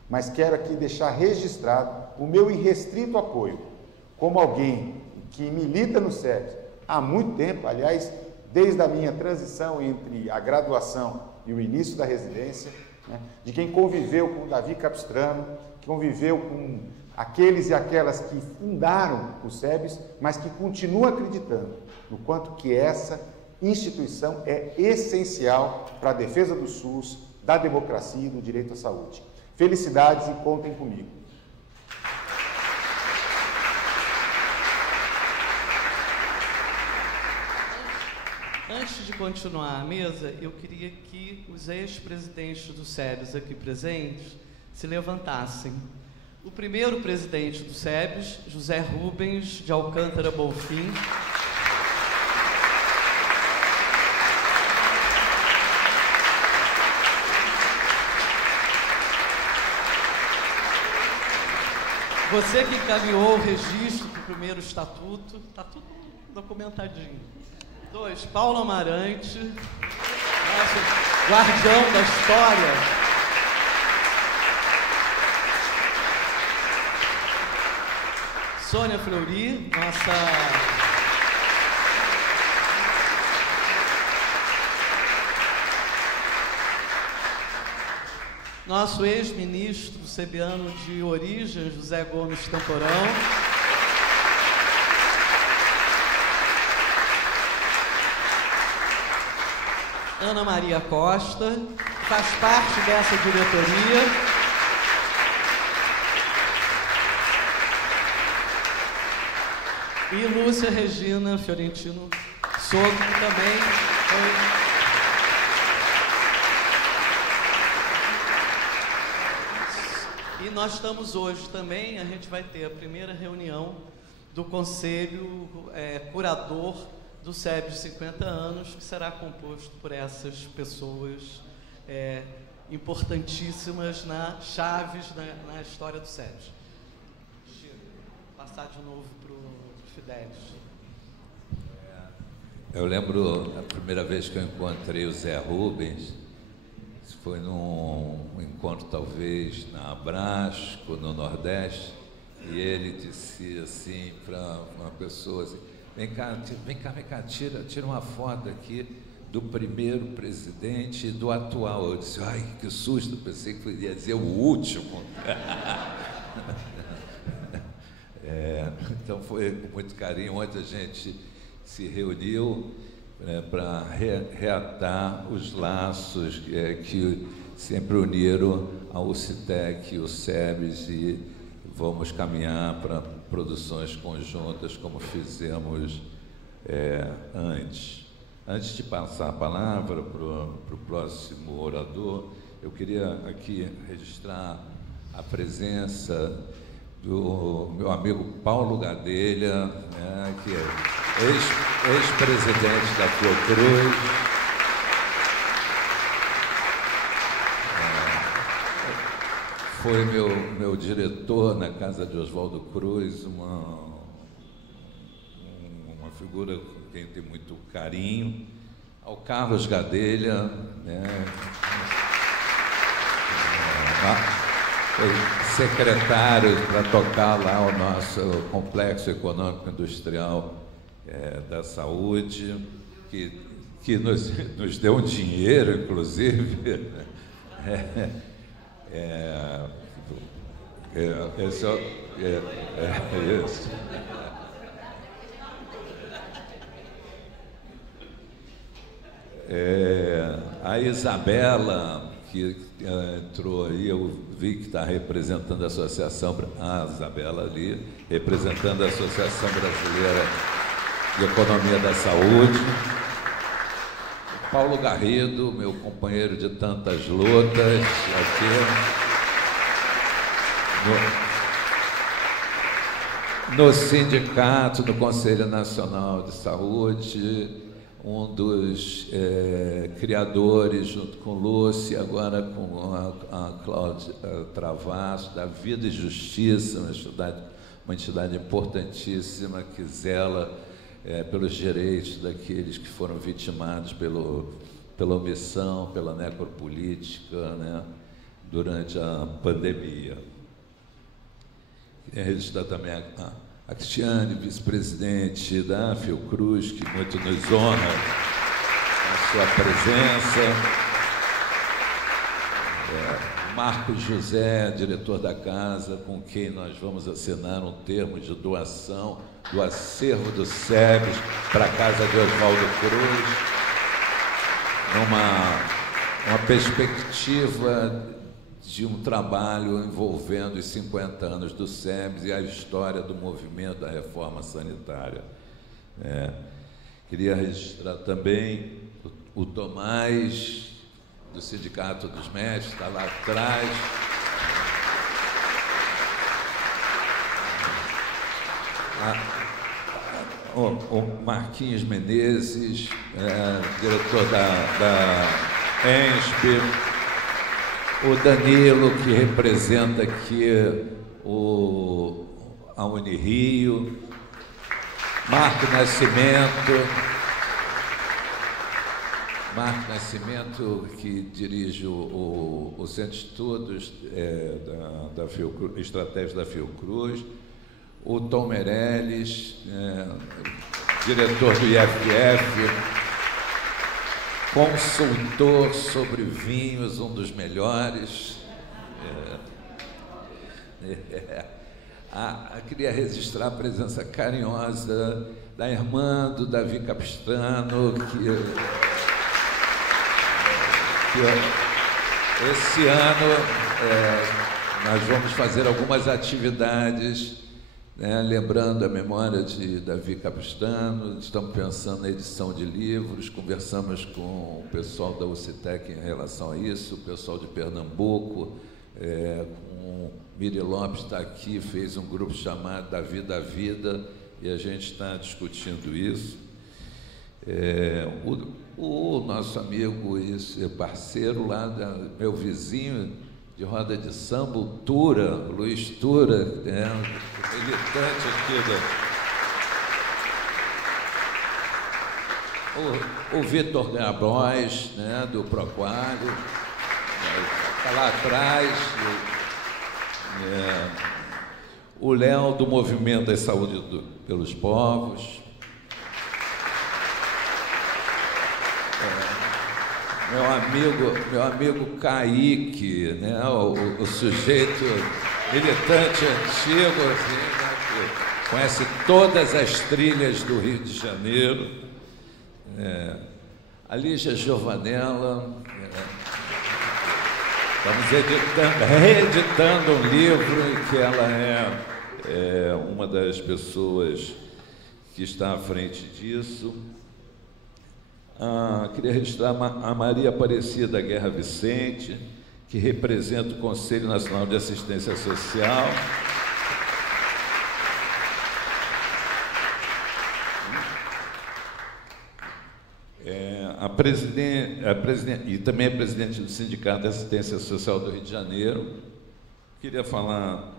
mas quero aqui deixar registrado o meu irrestrito apoio, como alguém que milita no SEBS há muito tempo, aliás, desde a minha transição entre a graduação e o início da residência, né, de quem conviveu com o Davi Capistrano, que conviveu com aqueles e aquelas que fundaram o SEBS, mas que continua acreditando no quanto que essa instituição é essencial para a defesa do SUS, da democracia e do direito à saúde. Felicidades e contem comigo. Antes de continuar a mesa, eu queria que os ex-presidentes do SEBS aqui presentes se levantassem. O primeiro presidente do SEBS, José Rubens de Alcântara Bonfim. Você que encaminhou o registro do primeiro estatuto, está tudo documentadinho. 2, Paulo Amarante, nosso guardião da história. Sônia Fleury, nosso ex-ministro sebiano de origem, José Gomes Temporão. Ana Maria Costa, que faz parte dessa diretoria. E Lúcia Regina Fiorentino Soto, que também foi... E nós estamos hoje também, a gente vai ter a primeira reunião do Conselho Curador do SEBS 50 anos, que será composto por essas pessoas importantíssimas, chaves na história do SEBS. Passar de novo para o Fidelis. Eu lembro a primeira vez que eu encontrei o Zé Rubens, foi num encontro talvez na Abrasco, no Nordeste, e ele disse assim para uma pessoa assim, vem cá, tira uma foto aqui do primeiro presidente e do atual. Eu disse, ai, que susto, pensei que ia dizer o último. Então foi com muito carinho. Ontem a gente se reuniu para reatar os laços que sempre uniram a UCTEC e o SEBS, e vamos caminhar para produções conjuntas como fizemos antes. Antes de passar a palavra para o próximo orador, eu queria aqui registrar a presença do meu amigo Paulo Gadelha, que é ex-presidente da Fiocruz, foi meu diretor na casa de Oswaldo Cruz, uma figura com quem tem muito carinho, ao Carlos Gadelha, foi secretário para tocar lá o nosso complexo econômico industrial da saúde, que nos deu um dinheiro, inclusive. Isso. A Isabela, que entrou aí, eu vi que está representando a Associação... A Isabela ali, representando a Associação Brasileira de Economia da Saúde. Paulo Garrido, meu companheiro de tantas lutas aqui. No sindicato, no Conselho Nacional de Saúde, um dos criadores, junto com Lúcia, agora com a Cláudia Travasso, da Vida e Justiça, uma uma entidade importantíssima que zela pelos direitos daqueles que foram vitimados pela omissão, pela necropolítica, né, durante a pandemia. Queria registrar também a Cristiane, vice-presidente da Fiocruz, que muito nos honra com a sua presença. Marcos José, diretor da casa, com quem nós vamos assinar um termo de doação do acervo do SEBS para a casa de Oswaldo Cruz, uma perspectiva de um trabalho envolvendo os 50 anos do SEBS e a história do movimento da reforma sanitária. Queria registrar também o Tomás, do Sindicato dos Médicos, está lá atrás. O Marquinhos Menezes, diretor da ENSP, o Danilo, que representa aqui a Unirio, Marco Nascimento, que dirige o Centro de Estudos da Fiocruz, Estratégia da Fiocruz, o Tom Meirelles, diretor do IFF, consultor sobre vinhos, um dos melhores. Queria registrar a presença carinhosa da irmã do Davi Capistrano, que esse ano nós vamos fazer algumas atividades, né, lembrando a memória de Davi Capistrano. Estamos pensando na edição de livros, conversamos com o pessoal da UCTEC em relação a isso, o pessoal de Pernambuco, com Miri Lopes está aqui, fez um grupo chamado Davi da Vida, e a gente está discutindo isso. O nosso amigo e parceiro lá, meu vizinho de roda de samba, o Tura, Luiz Tura, militante aqui o Vitor Grabois, né, do Proquário, está lá atrás, o Léo, do Movimento da Saúde pelos Povos, meu amigo Kaique, né, o sujeito militante antigo, assim, né, que conhece todas as trilhas do Rio de Janeiro, a Lígia Giovanella, estamos reeditando um livro em que ela é uma das pessoas que está à frente disso. Queria registrar a Maria Aparecida Guerra Vicente, que representa o Conselho Nacional de Assistência Social. E também é presidente do Sindicato de Assistência Social do Rio de Janeiro. Queria falar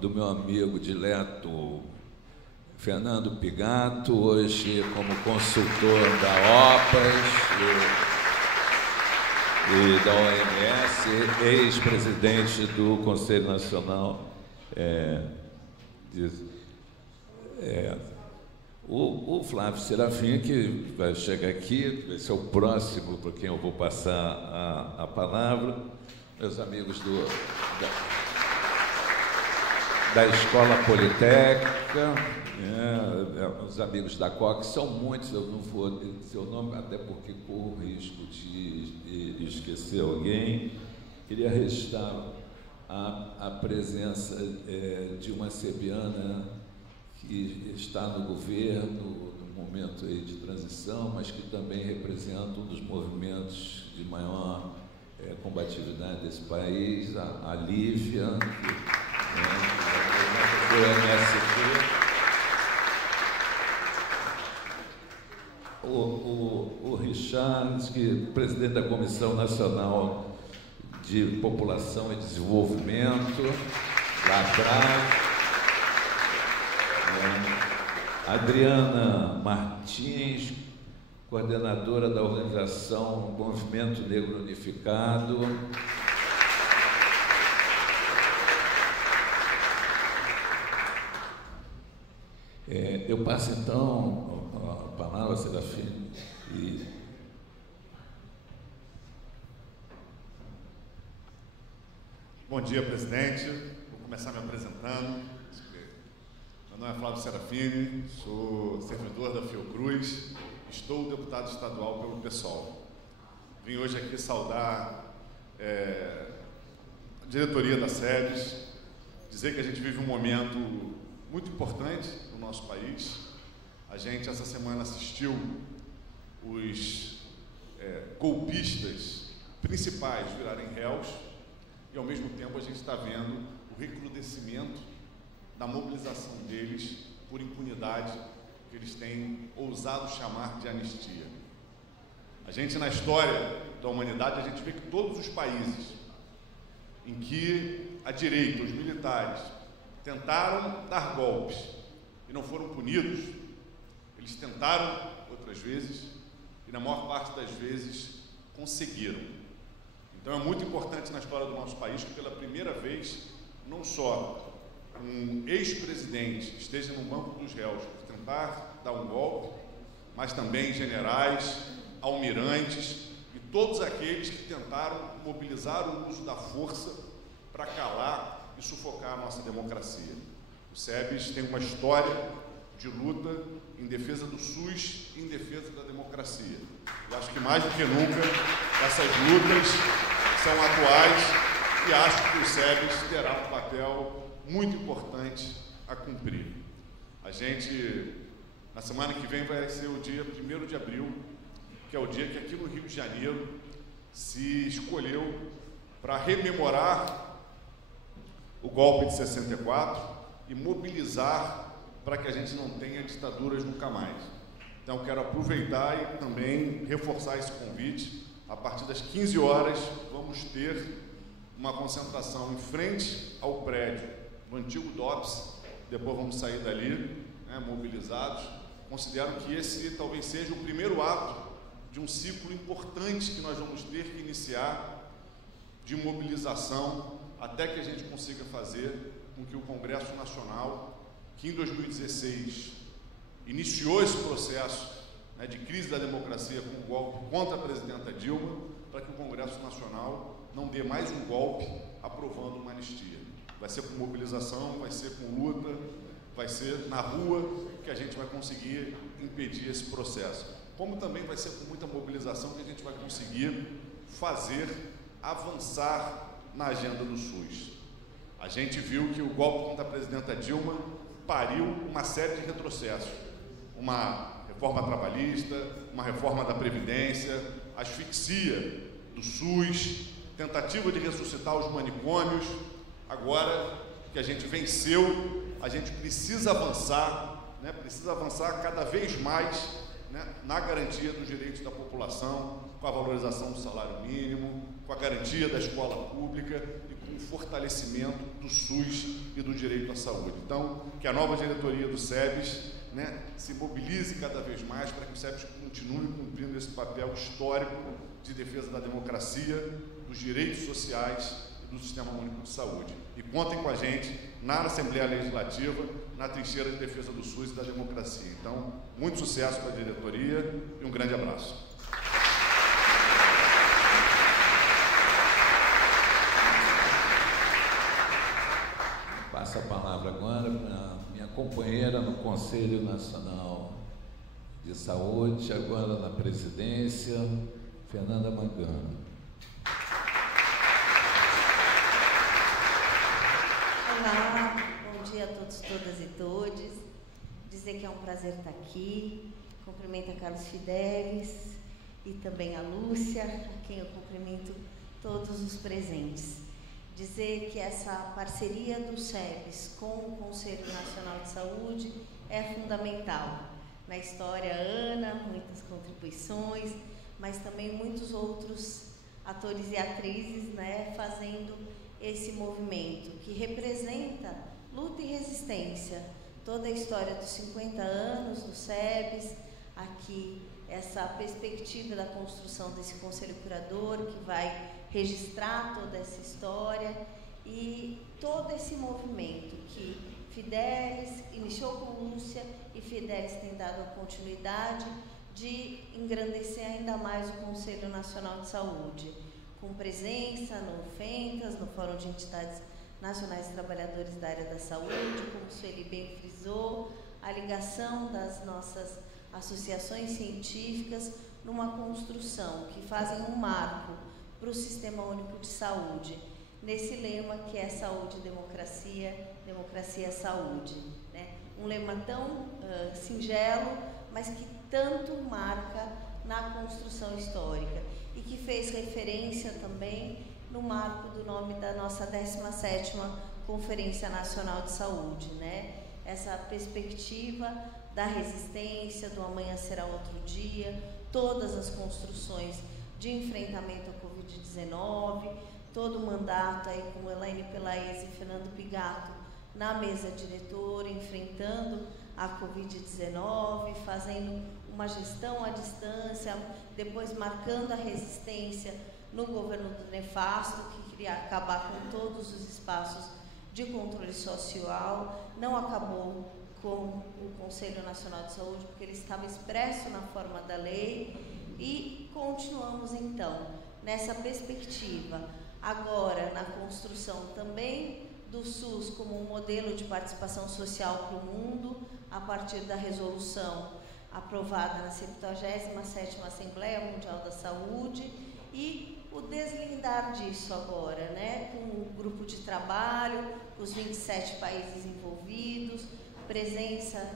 do meu amigo dileto Fernando Pigato, hoje como consultor da OPAS e da OMS, ex-presidente do Conselho Nacional. O Flávio Serafim, que vai chegar aqui, vai ser o próximo por quem eu vou passar a palavra. Meus amigos da Escola Politécnica, os amigos da COC, são muitos, eu não vou dizer o nome, até porque corro o risco de esquecer alguém. Queria registrar a presença de uma sebiana que está no governo, no momento aí de transição, mas que também representa um dos movimentos de maior combatividade desse país, a Lívia, do MST. O Richard, que é presidente da Comissão Nacional de População e Desenvolvimento, lá atrás. Adriana Martins, coordenadora da organização Movimento Negro Unificado. Eu passo então a palavra, Serafim. Bom dia, presidente. Vou começar me apresentando. Meu nome é Flávio Serafini, sou servidor da Fiocruz, estou deputado estadual pelo PSOL. Vim hoje aqui saudar a diretoria da SEBS, dizer que a gente vive um momento muito importante no nosso país. A gente, essa semana, assistiu os golpistas principais virarem réus e, ao mesmo tempo, a gente está vendo o recrudescimento da mobilização deles por impunidade que eles têm ousado chamar de anistia. A gente, na história da humanidade, a gente vê que todos os países em que a direita, os militares, tentaram dar golpes e não foram punidos, eles tentaram outras vezes e, na maior parte das vezes, conseguiram. Então, é muito importante na história do nosso país que, pela primeira vez, não só um ex-presidente esteja no banco dos réus por tentar dar um golpe, mas também generais, almirantes e todos aqueles que tentaram mobilizar o uso da força para calar e sufocar a nossa democracia. O SEBS tem uma história de luta em defesa do SUS e em defesa da democracia. E acho que mais do que nunca essas lutas são atuais e acho que o SEBS terá um papel muito importante a cumprir. A gente, na semana que vem, vai ser o dia 1º de abril, que é o dia que aqui no Rio de Janeiro se escolheu para rememorar o golpe de 64 e mobilizar para que a gente não tenha ditaduras nunca mais. Então, quero aproveitar e também reforçar esse convite. A partir das 15 horas, vamos ter uma concentração em frente ao prédio do antigo DOPS. Depois vamos sair dali, mobilizados. Considero que esse talvez seja o primeiro ato de um ciclo importante que nós vamos ter que iniciar de mobilização até que a gente consiga fazer com que o Congresso Nacional, que em 2016 iniciou esse processo de crise da democracia com o golpe contra a presidenta Dilma, para que o Congresso Nacional não dê mais um golpe aprovando uma anistia. Vai ser com mobilização, vai ser com luta, vai ser na rua que a gente vai conseguir impedir esse processo. Como também vai ser com muita mobilização que a gente vai conseguir fazer avançar na agenda do SUS. A gente viu que o golpe contra a presidenta Dilma pariu uma série de retrocessos. Uma reforma trabalhista, uma reforma da Previdência, asfixia do SUS, tentativa de ressuscitar os manicômios. Agora que a gente venceu, a gente precisa avançar cada vez mais na garantia dos direitos da população, com a valorização do salário mínimo, com a garantia da escola pública e com o fortalecimento do SUS e do direito à saúde. Então, que a nova diretoria do SEBS se mobilize cada vez mais para que o SEBS continue cumprindo esse papel histórico de defesa da democracia, dos direitos sociais e do Sistema Único de Saúde. E contem com a gente na Assembleia Legislativa, na trincheira de defesa do SUS e da democracia. Então, muito sucesso para a diretoria e um grande abraço. Passo a palavra agora para a minha companheira no Conselho Nacional de Saúde, agora na presidência, Fernanda Magano. Olá, bom dia a todos, todas e todes. Dizer que é um prazer estar aqui. Cumprimento a Carlos Fidelis e também a Lúcia, a quem eu cumprimento todos os presentes. Dizer que essa parceria do SEBS com o Conselho Nacional de Saúde é fundamental. Na história, Ana, muitas contribuições, mas também muitos outros atores e atrizes, fazendo esse movimento que representa luta e resistência toda a história dos 50 anos do SEBS, aqui essa perspectiva da construção desse conselho curador que vai registrar toda essa história e todo esse movimento que Fidelis iniciou com Lúcia e Fidelis tem dado a continuidade de engrandecer ainda mais o Conselho Nacional de Saúde, com presença no FENCAS, no Fórum de Entidades Nacionais de Trabalhadores da Área da Saúde, como o Sueli bem frisou, a ligação das nossas associações científicas numa construção que fazem um marco para o Sistema Único de Saúde, nesse lema que é saúde, democracia, democracia, saúde. Né? Um lema tão singelo, mas que tanto marca na construção histórica e que fez referência também no marco do nome da nossa 17ª Conferência Nacional de Saúde, né? Essa perspectiva da resistência, do amanhã será outro dia, todas as construções de enfrentamento à Covid-19, todo o mandato aí com Elaine Pelaez e Fernando Pigato na mesa diretora, enfrentando a Covid-19, fazendo uma gestão à distância, depois marcando a resistência no governo do Nefasto, que queria acabar com todos os espaços de controle social. Não acabou com o Conselho Nacional de Saúde, porque ele estava expresso na forma da lei, e continuamos então nessa perspectiva, agora na construção também do SUS como um modelo de participação social para o mundo, a partir da resolução aprovada na 77ª Assembleia Mundial da Saúde, e o deslindar disso agora, né, com o grupo de trabalho, os 27 países envolvidos,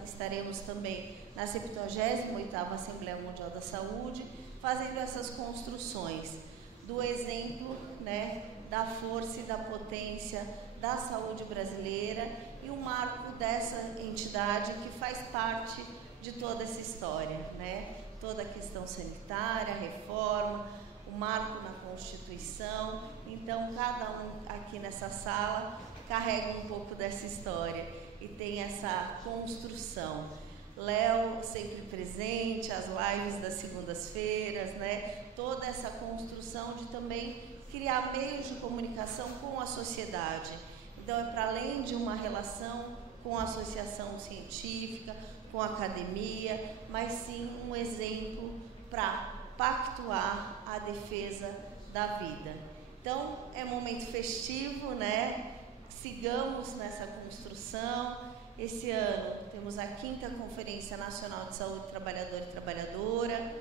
estaremos também na 78ª Assembleia Mundial da Saúde, fazendo essas construções do exemplo, né, da força e da potência da saúde brasileira e o marco dessa entidade que faz parte de toda essa história, né? Toda a questão sanitária, a reforma, o marco na Constituição. Então, cada um aqui nessa sala carrega um pouco dessa história e tem essa construção. Léo sempre presente, as lives das segundas-feiras, né? Toda essa construção de também criar meios de comunicação com a sociedade. Então, é para além de uma relação com a associação científica, com a academia, mas sim um exemplo para pactuar a defesa da vida. Então, é um momento festivo, né? Sigamos nessa construção. Esse ano temos a 5ª Conferência Nacional de Saúde Trabalhador e Trabalhadora.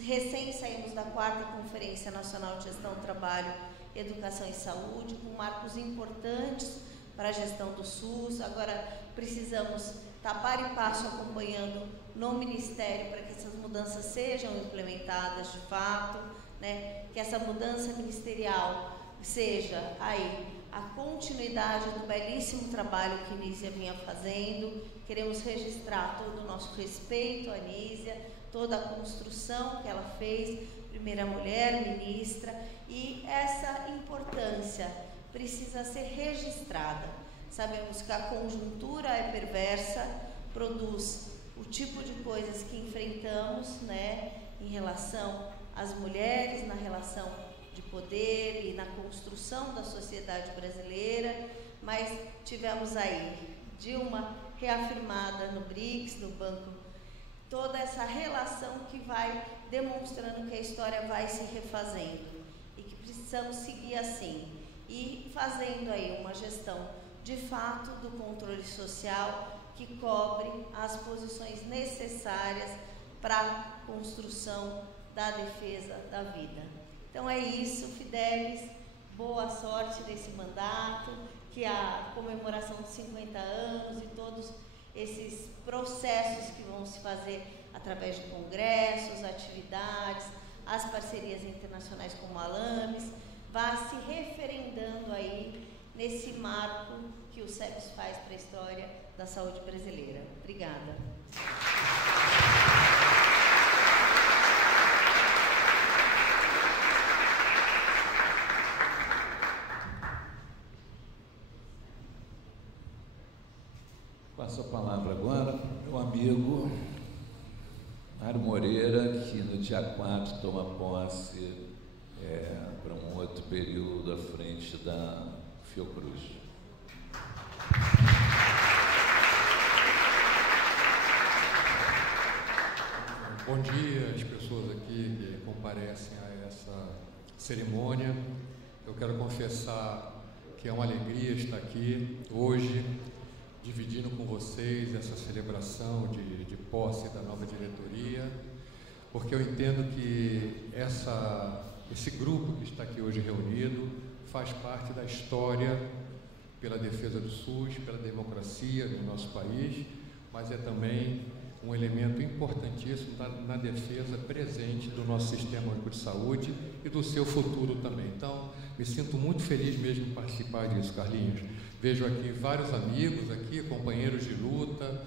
Recém saímos da 4ª Conferência Nacional de Gestão do Trabalho, Educação e Saúde, com marcos importantes para a gestão do SUS. Agora precisamos estar par e passo acompanhando no Ministério para que essas mudanças sejam implementadas de fato, né? Que essa mudança ministerial seja aí a continuidade do belíssimo trabalho que Nízia vinha fazendo. Queremos registrar todo o nosso respeito à Nízia, toda a construção que ela fez, primeira mulher ministra, e essa importância precisa ser registrada. Sabemos que a conjuntura é perversa, produz o tipo de coisas que enfrentamos, né, em relação às mulheres, na relação de poder e na construção da sociedade brasileira, mas tivemos aí Dilma reafirmada no BRICS, no Banco, toda essa relação que vai demonstrando que a história vai se refazendo e que precisamos seguir assim e fazendo aí uma gestão de fato do controle social que cobre as posições necessárias para a construção da defesa da vida. Então é isso, Fidelis, boa sorte nesse mandato, que a comemoração dos 50 anos e todos esses processos que vão se fazer através de congressos, atividades, as parcerias internacionais como a Alames, vá se referendando aí nesse marco que o SEBS faz para a história da saúde brasileira. Obrigada. Com a sua palavra, palavra agora para o meu amigo Mário Moreira, que no dia 4 toma posse para um outro período à frente da Fiocruz. Bom dia às pessoas aqui que comparecem a essa cerimônia. Eu quero confessar que é uma alegria estar aqui hoje, dividindo com vocês essa celebração de posse da nova diretoria, porque eu entendo que esse grupo que está aqui hoje reunido faz parte da história pela defesa do SUS, pela democracia no nosso país, mas é também um elemento importantíssimo na defesa presente do nosso sistema único de saúde e do seu futuro também. Então, me sinto muito feliz mesmo em participar disso, Carlinhos. Vejo aqui vários amigos aqui, companheiros de luta,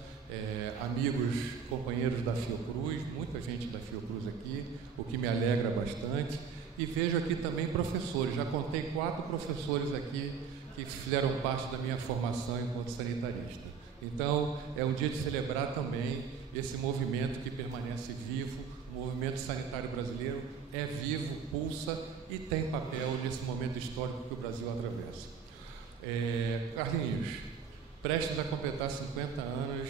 amigos, companheiros da Fiocruz, muita gente da Fiocruz aqui, o que me alegra bastante. E vejo aqui também professores, já contei 4 professores aqui que fizeram parte da minha formação enquanto sanitarista. Então, é um dia de celebrar também esse movimento que permanece vivo. O movimento sanitário brasileiro é vivo, pulsa e tem papel nesse momento histórico que o Brasil atravessa. Carlinhos, prestes a completar 50 anos,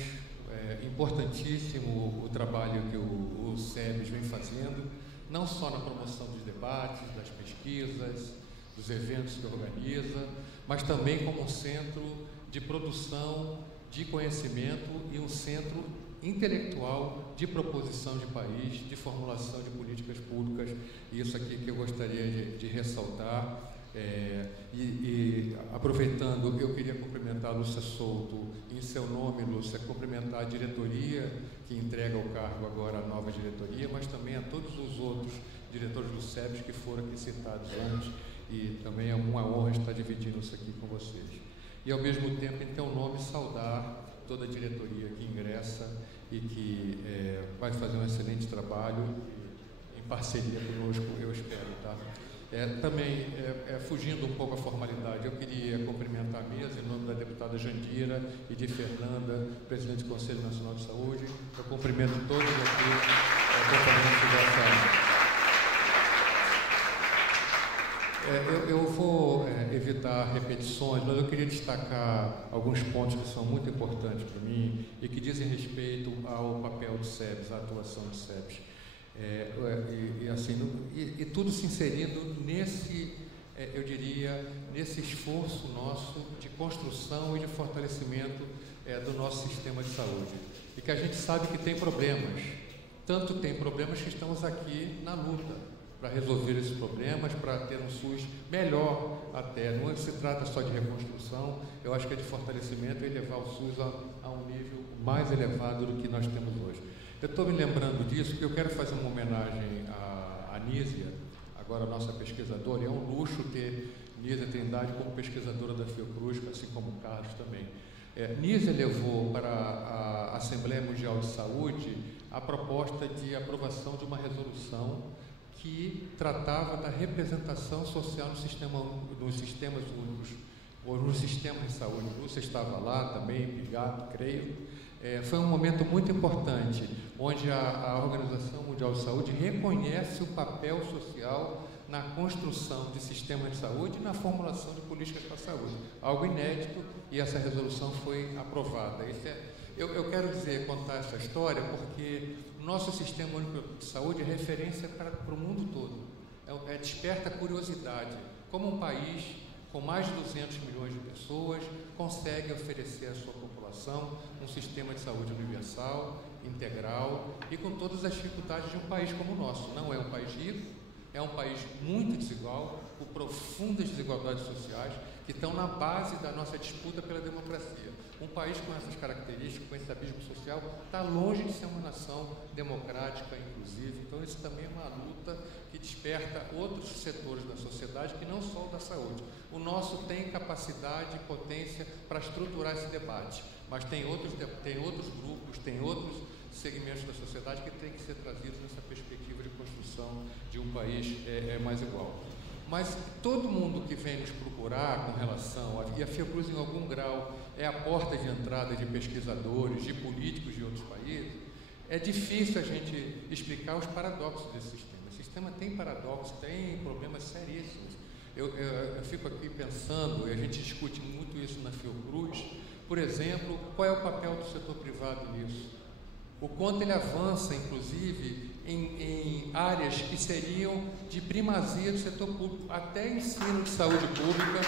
importantíssimo o trabalho que o SEBS vem fazendo, não só na promoção dos debates, das pesquisas, dos eventos que organiza, mas também como um centro de produção de conhecimento e um centro intelectual de proposição de país, de formulação de políticas públicas. Isso aqui que eu gostaria de ressaltar. Aproveitando, eu queria cumprimentar a Lúcia Souto, em seu nome, Lúcia, cumprimentar a diretoria que entrega o cargo agora à nova diretoria, mas também a todos os outros diretores do SEBS que foram aqui citados antes, e também é uma honra estar dividindo isso aqui com vocês. E, ao mesmo tempo, em teu nome, saudar toda a diretoria que ingressa e que vai fazer um excelente trabalho em parceria conosco, eu espero, tá? Também, fugindo um pouco a formalidade, eu queria cumprimentar a mesa em nome da deputada Jandira e de Fernanda, presidente do Conselho Nacional de Saúde. Eu cumprimento todos aqui, componentes dessa... Eu vou evitar repetições, mas eu queria destacar alguns pontos que são muito importantes para mim e que dizem respeito ao papel do SEBS, à atuação do SEBS. E tudo se inserindo nesse, eu diria, nesse esforço nosso de construção e de fortalecimento do nosso sistema de saúde. E que a gente sabe que tem problemas, tanto tem problemas que estamos aqui na luta para resolver esses problemas, para ter um SUS melhor até. Não se trata só de reconstrução, eu acho que é de fortalecimento e levar o SUS a um nível mais elevado do que nós temos hoje. Eu estou me lembrando disso porque eu quero fazer uma homenagem à Nízia, agora nossa pesquisadora, e é um luxo ter Nízia Trindade como pesquisadora da Fiocruz, assim como o Carlos também. Nízia levou para a Assembleia Mundial de Saúde a proposta de aprovação de uma resolução que tratava da representação social nos sistemas únicos, ou no sistema de saúde. Lúcia estava lá também, Pigato, creio. Foi um momento muito importante, onde a Organização Mundial de Saúde reconhece o papel social na construção de sistemas de saúde e na formulação de políticas para a saúde. Algo inédito, e essa resolução foi aprovada. Eu quero contar essa história porque o nosso sistema único de saúde é referência para o mundo todo. Desperta curiosidade. Como um país com mais de 200 milhões de pessoas consegue oferecer à sua população um sistema de saúde universal, integral e com todas as dificuldades de um país como o nosso. Não é um país rico, é um país muito desigual, com profundas desigualdades sociais que estão na base da nossa disputa pela democracia. Um país com essas características, com esse abismo social, está longe de ser uma nação democrática, inclusive. Então, isso também é uma luta que desperta outros setores da sociedade, que não só o da saúde. O nosso tem capacidade e potência para estruturar esse debate, mas tem outros grupos, tem outros segmentos da sociedade que têm que ser trazidos nessa perspectiva de construção de um país mais igual. Mas todo mundo que vem nos procurar com relação, e a Fiocruz em algum grau é a porta de entrada de pesquisadores, de políticos de outros países, é difícil a gente explicar os paradoxos desse sistema. O sistema tem paradoxos, tem problemas seríssimos. Eu fico aqui pensando, e a gente discute muito isso na Fiocruz, por exemplo, qual é o papel do setor privado nisso? O quanto ele avança, inclusive, em áreas que seriam de primazia do setor público, até ensino de saúde pública,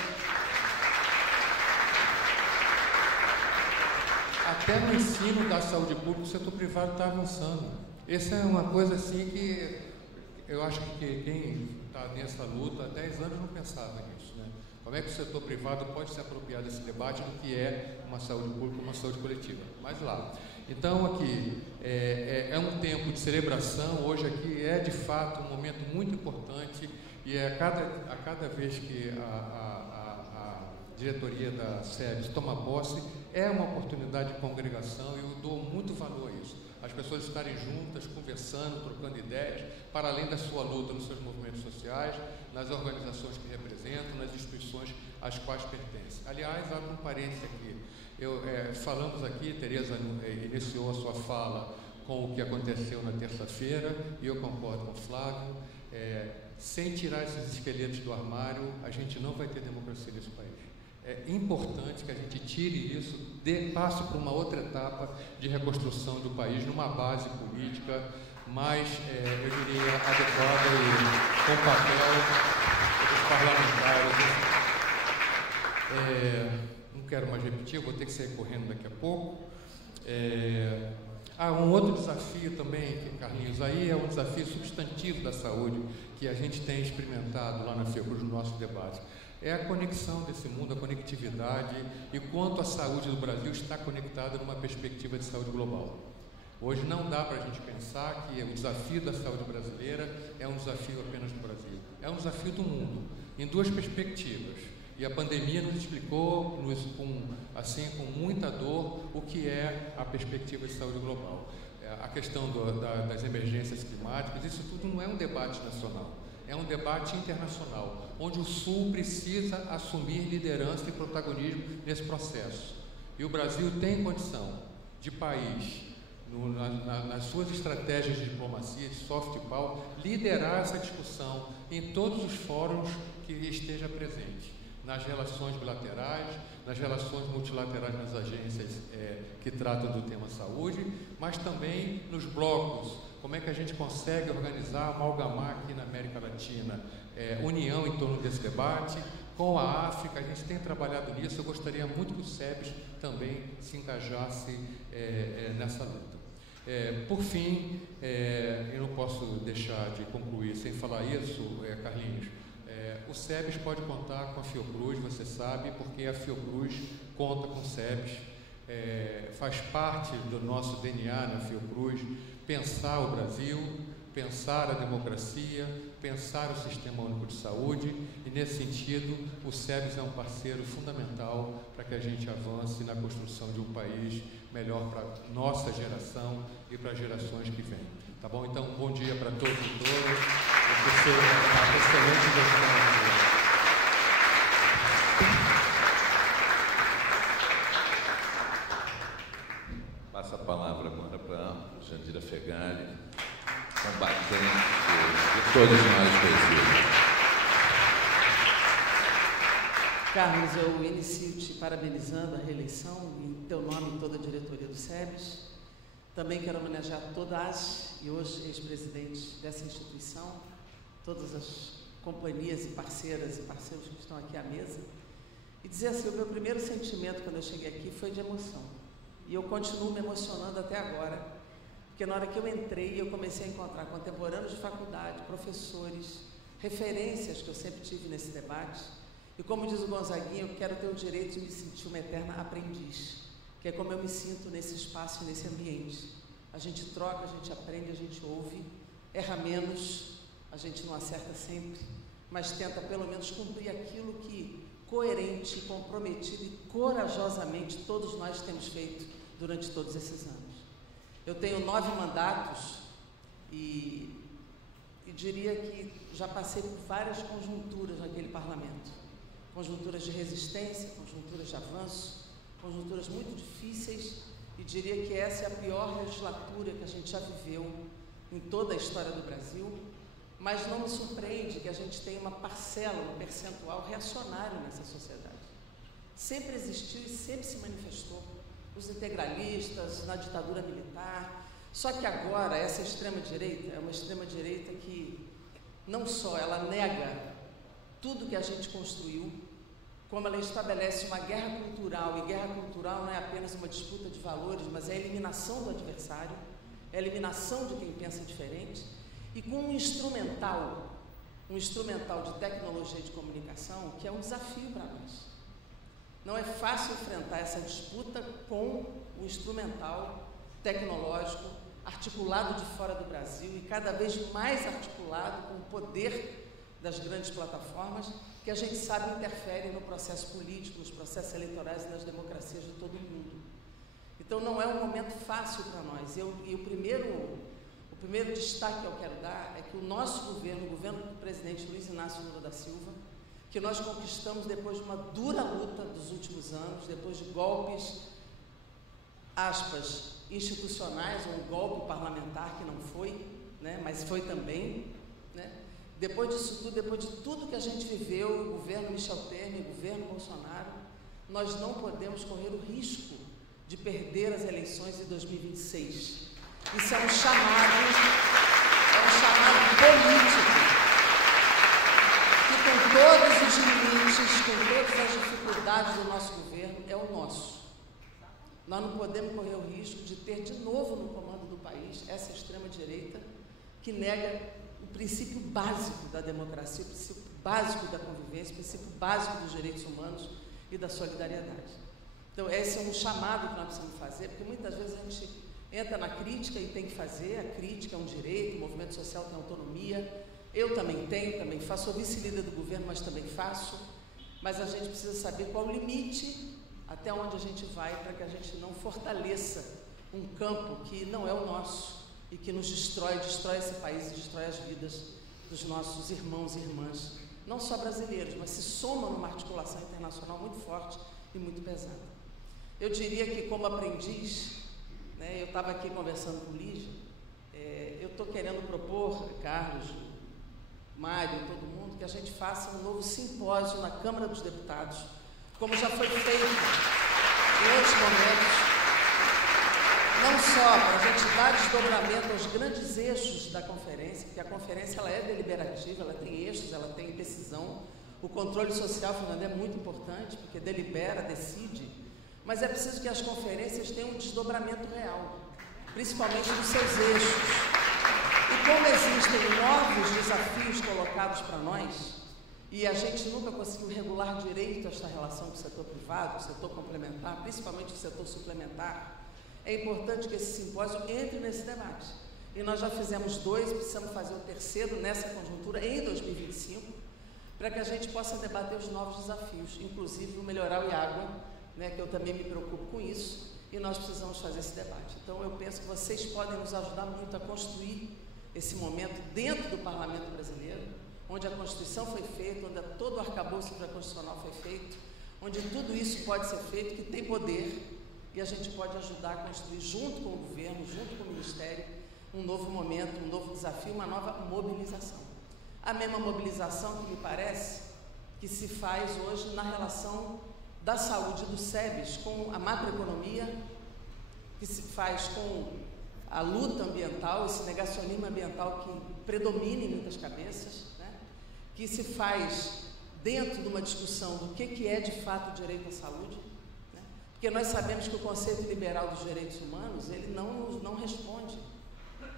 até no ensino da saúde pública o setor privado está avançando. Essa é uma coisa assim que eu acho que quem está nessa luta há 10 anos não pensava nisso, né? Como é que o setor privado pode se apropriar desse debate do que é uma saúde pública, uma saúde coletiva? Mas lá. Então, aqui, é um tempo de celebração, hoje aqui é, de fato, um momento muito importante e a cada vez que a diretoria da SEBS toma posse, é uma oportunidade de congregação e eu dou muito valor a isso. As pessoas estarem juntas, conversando, trocando ideias, para além da sua luta nos seus movimentos sociais, nas organizações que representam, nas instituições às quais pertencem. Aliás, abro um parênteses aqui. Falamos aqui, Tereza iniciou a sua fala com o que aconteceu na terça-feira, e eu concordo com o Flávio. Sem tirar esses esqueletos do armário, a gente não vai ter democracia nesse país. É importante que a gente tire isso, passe para uma outra etapa de reconstrução do país, numa base política mais, eu diria, adequada e com papel dos parlamentares. Não quero mais repetir, vou ter que sair correndo daqui a pouco. Um outro desafio também, Carlinhos, aí é um desafio substantivo da saúde que a gente tem experimentado lá na Fiocruz no nosso debate. É a conexão desse mundo, a conectividade e quanto a saúde do Brasil está conectada numa perspectiva de saúde global. Hoje não dá para a gente pensar que o desafio da saúde brasileira é um desafio apenas do Brasil. É um desafio do mundo, em duas perspectivas. E a pandemia nos explicou, com muita dor, o que é a perspectiva de saúde global. A questão das emergências climáticas, isso tudo não é um debate nacional, é um debate internacional, onde o Sul precisa assumir liderança e protagonismo nesse processo. E o Brasil tem condição de país, nas suas estratégias de diplomacia, de soft power, liderar essa discussão em todos os fóruns que esteja presente. Nas relações bilaterais, nas relações multilaterais nas agências que tratam do tema saúde, mas também nos blocos. Como é que a gente consegue organizar, amalgamar aqui na América Latina união em torno desse debate, com a África, a gente tem trabalhado nisso. Eu gostaria muito que o SEBS também se engajasse nessa luta. Por fim, eu não posso deixar de concluir sem falar isso, Carlinhos. O SEBS pode contar com a Fiocruz, você sabe, porque a Fiocruz conta com o SEBS, faz parte do nosso DNA na Fiocruz, pensar o Brasil, pensar a democracia, pensar o Sistema Único de Saúde, e nesse sentido o SEBS é um parceiro fundamental para que a gente avance na construção de um país melhor para a nossa geração e para as gerações que vêm. Tá bom? Então, bom dia para todos e todas. Uma excelente gestão. Passa a palavra agora para Jandira Fegali, combatente de todos nós conhecidos. Carlos, eu inicio te parabenizando a reeleição, em teu nome e toda a diretoria do SEBS. Também quero homenagear todas e hoje ex-presidentes dessa instituição, todas as companhias e parceiras e parceiros que estão aqui à mesa, e dizer assim, o meu primeiro sentimento quando eu cheguei aqui foi de emoção. E eu continuo me emocionando até agora, porque na hora que eu entrei, eu comecei a encontrar contemporâneos de faculdade, professores, referências que eu sempre tive nesse debate. E como diz o Gonzaguinho, eu quero ter o direito de me sentir uma eterna aprendiz, que é como eu me sinto nesse espaço e nesse ambiente. A gente troca, a gente aprende, a gente ouve, erra menos, a gente não acerta sempre, mas tenta pelo menos cumprir aquilo que coerente, comprometido e corajosamente todos nós temos feito durante todos esses anos. Eu tenho 9 mandatos e e diria que já passei por várias conjunturas naquele parlamento. Conjunturas de resistência, conjunturas de avanço, conjunturas muito difíceis, e diria que essa é a pior legislatura que a gente já viveu em toda a história do Brasil, mas não me surpreende que a gente tenha uma parcela, um percentual reacionário nessa sociedade. Sempre existiu e sempre se manifestou. Os integralistas, na ditadura militar. Só que agora essa extrema-direita é uma extrema-direita que não só ela nega tudo que a gente construiu, como ela estabelece uma guerra cultural, e guerra cultural não é apenas uma disputa de valores, mas é a eliminação do adversário, é a eliminação de quem pensa diferente, e com um instrumental de tecnologia e de comunicação, que é um desafio para nós. Não é fácil enfrentar essa disputa com o instrumental tecnológico articulado de fora do Brasil e cada vez mais articulado com o poder das grandes plataformas, que a gente sabe interferem no processo político, nos processos eleitorais e nas democracias de todo o mundo. Então não é um momento fácil para nós. O primeiro destaque que eu quero dar é que o nosso governo, o governo do presidente Luiz Inácio Lula da Silva, que nós conquistamos depois de uma dura luta dos últimos anos, depois de golpes, aspas, institucionais, ou um golpe parlamentar que não foi, né, mas foi também, né? Depois disso tudo, depois de tudo que a gente viveu, o governo Michel Temer, o governo Bolsonaro, nós não podemos correr o risco de perder as eleições de 2026. Isso é um chamado político, que com todos os limites, com todas as dificuldades do nosso governo, é o nosso. Nós não podemos correr o risco de ter de novo no comando do país essa extrema-direita que nega o princípio básico da democracia, o princípio básico da convivência, o princípio básico dos direitos humanos e da solidariedade. Então, esse é um chamado que nós precisamos fazer, porque muitas vezes a gente entra na crítica e tem que fazer, a crítica é um direito, o movimento social tem autonomia, eu também tenho, também faço, sou vice-líder do governo, mas também faço, mas a gente precisa saber qual o limite até onde a gente vai para que a gente não fortaleça um campo que não é o nosso e que nos destrói esse país e destrói as vidas dos nossos irmãos e irmãs, não só brasileiros, mas se soma numa articulação internacional muito forte e muito pesada. Eu diria que, como aprendiz, né, eu estava aqui conversando com o Lígia, eu estou querendo propor, Carlos, Mário, todo mundo, que a gente faça um novo simpósio na Câmara dos Deputados, como já foi feito em outros momentos, não só para a gente dar desdobramento aos grandes eixos da conferência, porque a conferência ela é deliberativa, ela tem eixos, ela tem decisão, o controle social, Fernando, é muito importante, porque delibera, decide, mas é preciso que as conferências tenham um desdobramento real, principalmente nos seus eixos. E como existem novos desafios colocados para nós, e a gente nunca conseguiu regular direito esta relação com o setor privado, com o setor complementar, principalmente o setor suplementar, é importante que esse simpósio entre nesse debate. E nós já fizemos 2, precisamos fazer o 3º nessa conjuntura em 2025, para que a gente possa debater os novos desafios, inclusive o melhorar o IAGUA, né, que eu também me preocupo com isso, e nós precisamos fazer esse debate. Então, eu penso que vocês podem nos ajudar muito a construir esse momento dentro do Parlamento brasileiro, onde a Constituição foi feita, onde todo o arcabouço constitucional foi feito, onde tudo isso pode ser feito, que tem poder, e a gente pode ajudar a construir, junto com o governo, junto com o Ministério, um novo momento, um novo desafio, uma nova mobilização. A mesma mobilização que me parece que se faz hoje na relação da saúde do SEBS com a macroeconomia, que se faz com a luta ambiental, esse negacionismo ambiental que predomina em muitas cabeças, né? Que se faz dentro de uma discussão do que é de fato o direito à saúde, né? Porque nós sabemos que o conceito liberal dos direitos humanos, ele não responde.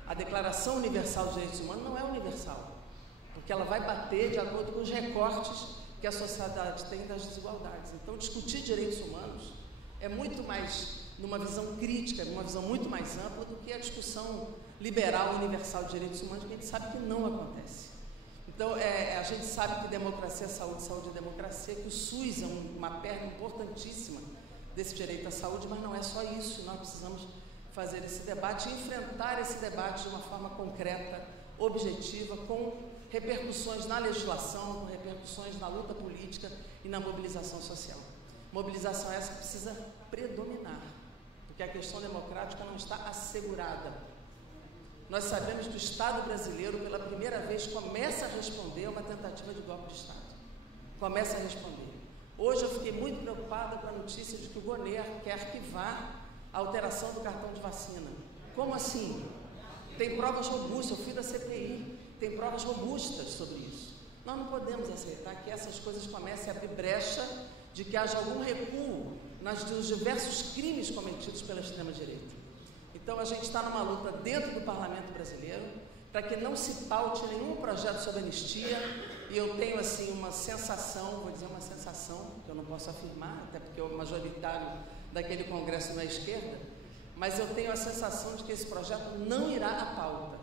A Declaração Universal dos Direitos Humanos não é universal, porque ela vai bater de acordo com os recortes que a sociedade tem das desigualdades. Então, discutir direitos humanos é muito mais numa visão crítica, numa visão muito mais ampla do que a discussão liberal universal de direitos humanos, que a gente sabe que não acontece. Então, a gente sabe que democracia é saúde, saúde é democracia, que o SUS é uma perna importantíssima desse direito à saúde, mas não é só isso. Nós precisamos fazer esse debate e enfrentar esse debate de uma forma concreta, objetiva, com repercussões na legislação, com repercussões na luta política e na mobilização social. Mobilização essa que precisa predominar, porque a questão democrática não está assegurada. Nós sabemos que o Estado brasileiro, pela primeira vez, começa a responder a uma tentativa de golpe de Estado. Começa a responder. Hoje eu fiquei muito preocupada com a notícia de que o Goner quer arquivar a alteração do cartão de vacina. Como assim? Tem provas robustas, eu fui da CPI, tem provas robustas sobre isso. Nós não podemos aceitar que essas coisas comecem a abrir brecha de que haja algum recuo nos diversos crimes cometidos pela extrema-direita. Então, a gente está numa luta dentro do Parlamento brasileiro para que não se paute nenhum projeto sobre anistia, e eu tenho, assim, uma sensação, vou dizer uma sensação, que eu não posso afirmar, até porque o majoritário daquele Congresso não é esquerda, mas eu tenho a sensação de que esse projeto não irá à pauta.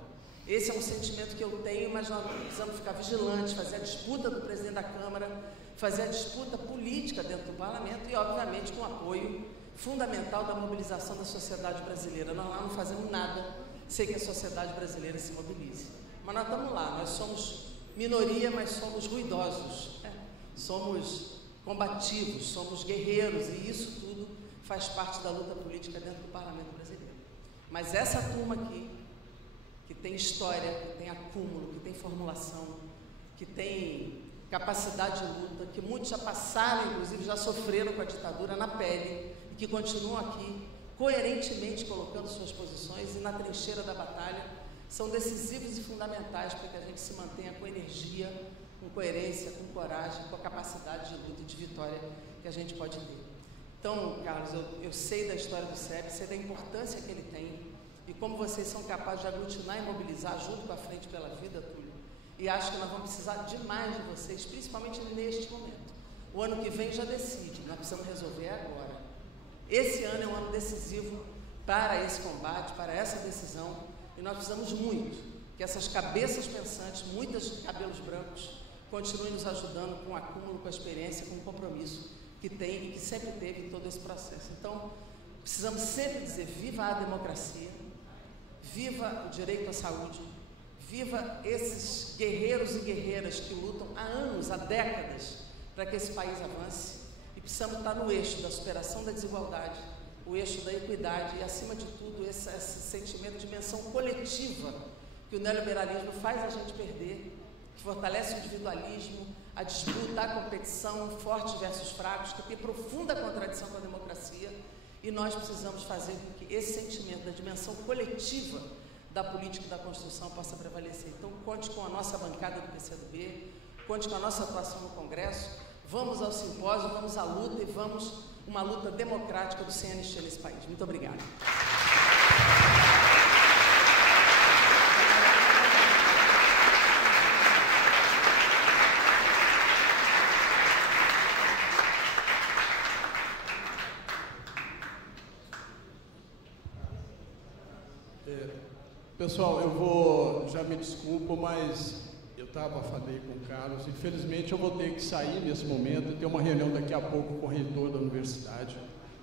Esse é um sentimento que eu tenho, mas nós precisamos ficar vigilantes, fazer a disputa do presidente da Câmara, fazer a disputa política dentro do Parlamento e, obviamente, com o apoio fundamental da mobilização da sociedade brasileira. Nós lá não fazemos nada sem que a sociedade brasileira se mobilize. Mas nós estamos lá, nós somos minoria, mas somos ruidosos, né? Somos combativos, somos guerreiros, e isso tudo faz parte da luta política dentro do Parlamento brasileiro. Mas essa turma aqui, que tem história, que tem acúmulo, que tem formulação, que tem capacidade de luta, que muitos já passaram, inclusive já sofreram com a ditadura na pele, e que continuam aqui coerentemente colocando suas posições e na trincheira da batalha, são decisivos e fundamentais para que a gente se mantenha com energia, com coerência, com coragem, com a capacidade de luta e de vitória que a gente pode ter. Então, Carlos, eu sei da história do SEB, sei da importância que ele tem e como vocês são capazes de aglutinar e mobilizar junto com a Frente pela Vida, Túlio. E acho que nós vamos precisar demais de vocês, principalmente neste momento. O ano que vem já decide, nós precisamos resolver agora. Esse ano é um ano decisivo para esse combate, para essa decisão, e nós precisamos muito que essas cabeças pensantes, muitas de cabelos brancos, continuem nos ajudando com o acúmulo, com a experiência, com o compromisso que tem e que sempre teve em todo esse processo. Então, precisamos sempre dizer viva a democracia, viva o direito à saúde, viva esses guerreiros e guerreiras que lutam há anos, há décadas, para que esse país avance. E precisamos estar no eixo da superação da desigualdade, o eixo da equidade e, acima de tudo, esse sentimento de dimensão coletiva que o neoliberalismo faz a gente perder, que fortalece o individualismo, a disputa, a competição, fortes versus fracos, que tem profunda contradição com a democracia, e nós precisamos fazer com que esse sentimento da dimensão coletiva da política e da construção possa prevalecer. Então, conte com a nossa bancada do PCdoB, conte com a nossa atuação no Congresso, vamos ao simpósio, vamos à luta e vamos uma luta democrática do sem anistia nesse país. Muito obrigada. Pessoal, já me desculpo, mas falei com o Carlos, infelizmente eu vou ter que sair nesse momento e ter uma reunião daqui a pouco com o reitor da universidade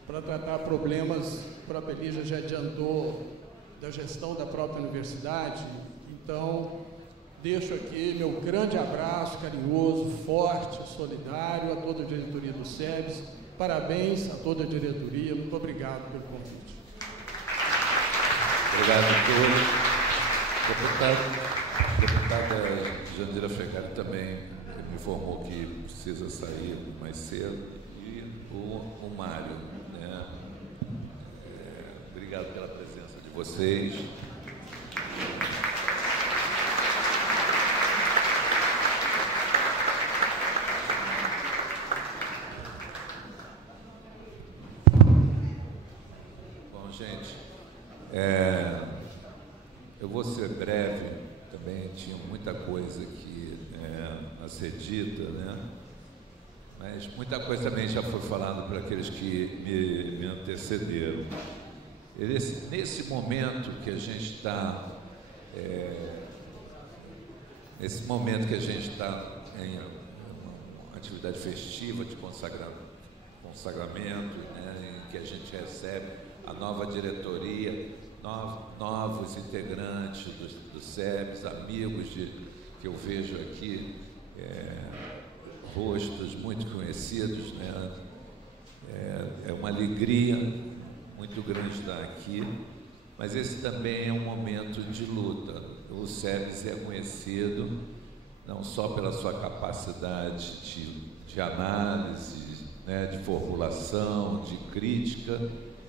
para tratar problemas, a própria Lígia já adiantou, da gestão da própria universidade. Então, deixo aqui meu grande abraço carinhoso, forte, solidário a toda a diretoria do SEBS, parabéns a toda a diretoria, muito obrigado pelo convite. Obrigado a todos. Deputada Jandira Fegari também me informou que precisa sair mais cedo, e o Mário, né? Obrigado pela presença de vocês. Bom, gente, eu vou ser breve, também tinha muita coisa aqui a ser dita, né? Mas muita coisa também já foi falada por aqueles que me antecederam. Nesse momento que a gente está, em uma atividade festiva de consagramento, né, em que a gente recebe a nova diretoria, novos novos integrantes do SEBS, amigos que eu vejo aqui, rostos muito conhecidos, né? É uma alegria muito grande estar aqui, mas esse também é um momento de luta. O SEBS é conhecido não só pela sua capacidade de análise, né, de formulação, de crítica,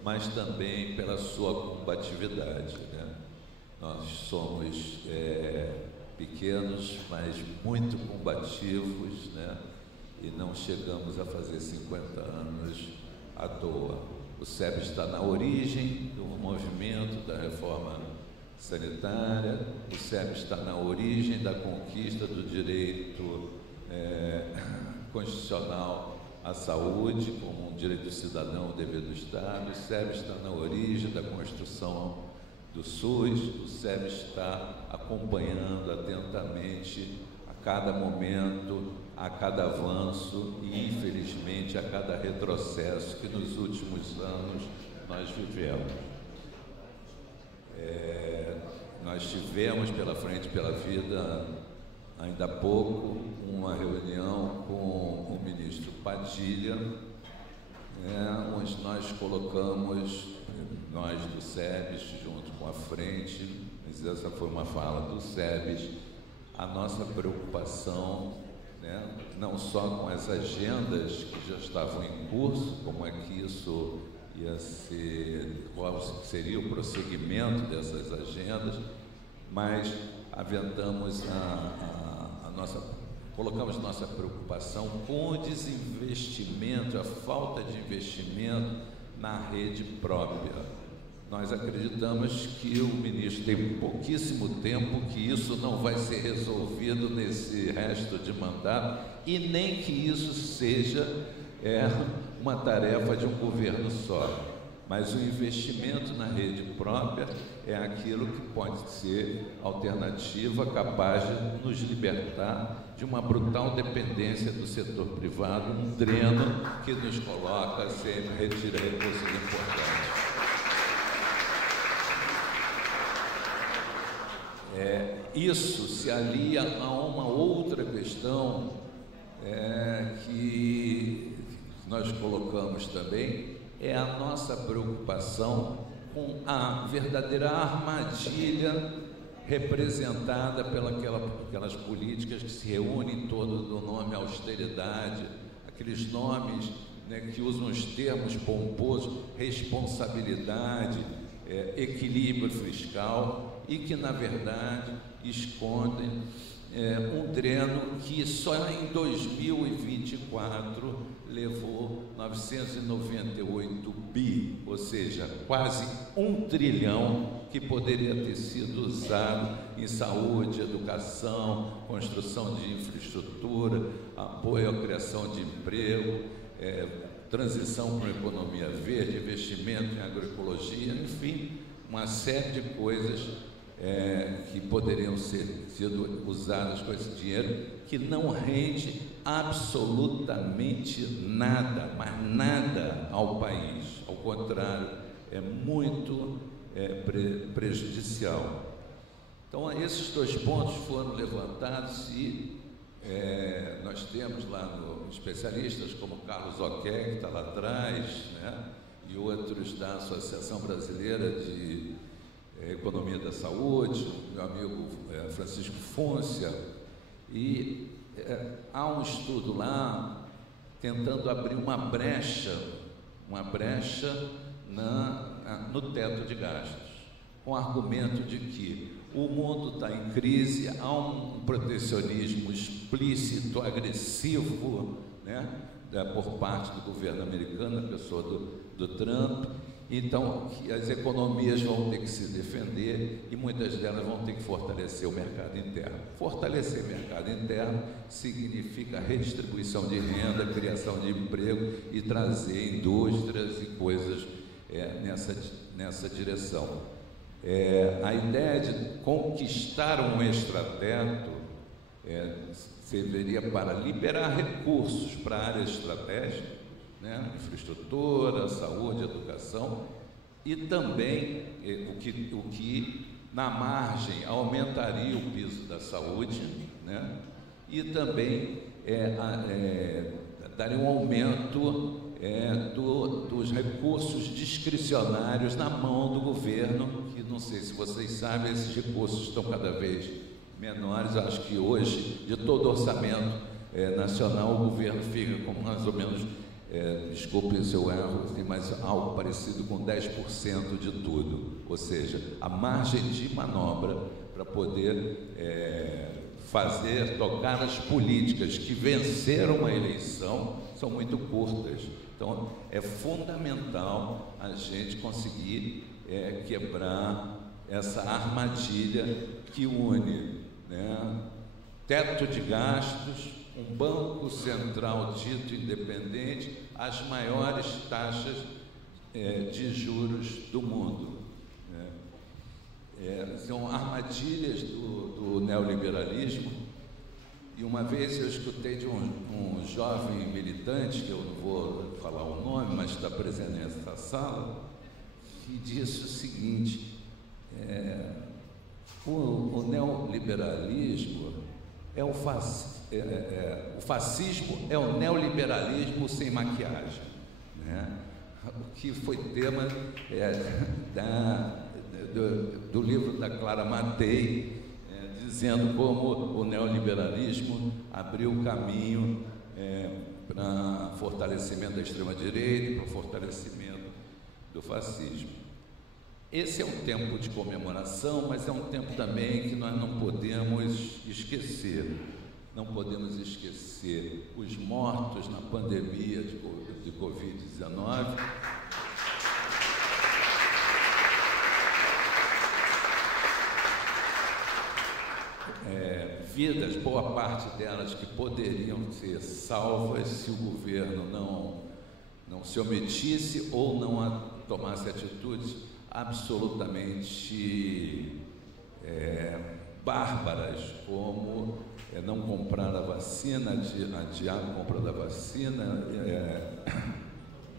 mas também pela sua combatividade, né? Nós somos pequenos, mas muito combativos, né? E não chegamos a fazer 50 anos à toa. O SEBS está na origem do movimento da reforma sanitária, o SEBS está na origem da conquista do direito constitucional à saúde, como um direito do cidadão, um dever do Estado. O SEBS está na origem da construção do SUS. O SEBS está acompanhando atentamente a cada momento, a cada avanço e, infelizmente, a cada retrocesso que nos últimos anos nós vivemos. Nós tivemos pela Frente pela Vida, ainda há pouco, uma reunião com o ministro Padilha, onde nós colocamos, nós do SEBS, junto com a Frente, mas essa foi uma fala do SEBS, a nossa preocupação, né, não só com as agendas que já estavam em curso, como é que isso ia ser, qual seria o prosseguimento dessas agendas, mas aventamos colocamos nossa preocupação com o desinvestimento, a falta de investimento na rede própria. Nós acreditamos que o ministro tem pouquíssimo tempo, que isso não vai ser resolvido nesse resto de mandato e nem que isso seja uma tarefa de um governo só. Mas o investimento na rede própria é aquilo que pode ser alternativa, capaz de nos libertar de uma brutal dependência do setor privado, um dreno que nos coloca sempre, retira recursos importantes. Isso se alia a uma outra questão que nós colocamos também, é a nossa preocupação com a verdadeira armadilha representada pelas políticas que se reúnem em torno do nome austeridade, aqueles nomes, né, que usam os termos pomposos, responsabilidade, equilíbrio fiscal, e que, na verdade, escondem um dreno que só em 2024 levou 998 bi, ou seja, quase 1 trilhão que poderia ter sido usado em saúde, educação, construção de infraestrutura, apoio à criação de emprego, transição para uma economia verde, investimento em agroecologia, enfim, uma série de coisas que poderiam ser sido usadas com esse dinheiro, que não rende absolutamente nada, mas nada ao país. Ao contrário, é muito prejudicial. Então, esses dois pontos foram levantados e nós temos lá especialistas como Carlos Oqué, que está lá atrás, né, e outros da Associação Brasileira de Economia da Saúde, meu amigo Francisco Fúncia, e há um estudo lá tentando abrir uma brecha no teto de gastos, com o argumento de que o mundo está em crise, há um protecionismo explícito, agressivo, né, por parte do governo americano, na pessoa do Trump. Então, as economias vão ter que se defender e muitas delas vão ter que fortalecer o mercado interno. Fortalecer o mercado interno significa redistribuição de renda, criação de emprego e trazer indústrias e coisas nessa direção. A ideia de conquistar um extrateto serviria para liberar recursos para áreas estratégicas, né? Infraestrutura, saúde, educação, e também o que na margem, aumentaria o piso da saúde, né? E também daria um aumento dos recursos discricionários na mão do governo, que não sei se vocês sabem, esses recursos estão cada vez menores. Acho que hoje, de todo o orçamento nacional, o governo fica com mais ou menos, desculpe se eu erro, mas algo parecido com 10% de tudo. Ou seja, a margem de manobra para poder tocar as políticas que venceram uma eleição são muito curtas. Então, é fundamental a gente conseguir quebrar essa armadilha que une, né, teto de gastos, um banco central dito independente, as maiores taxas de juros do mundo. São armadilhas do neoliberalismo. E uma vez eu escutei de um jovem militante, que eu não vou falar o nome, mas está presente nessa sala, que disse o seguinte: o neoliberalismo o fascismo é o neoliberalismo sem maquiagem, né? O que foi tema do livro da Clara Matei, dizendo como o neoliberalismo abriu o caminho para o fortalecimento da extrema-direita, para o fortalecimento do fascismo. Esse é um tempo de comemoração, mas é um tempo também que nós não podemos esquecer. Não podemos esquecer os mortos na pandemia de Covid-19. Vidas, boa parte delas que poderiam ser salvas se o governo não se omitisse ou não tomasse atitudes absolutamente bárbaras, como não comprar a vacina, adiar a compra da vacina,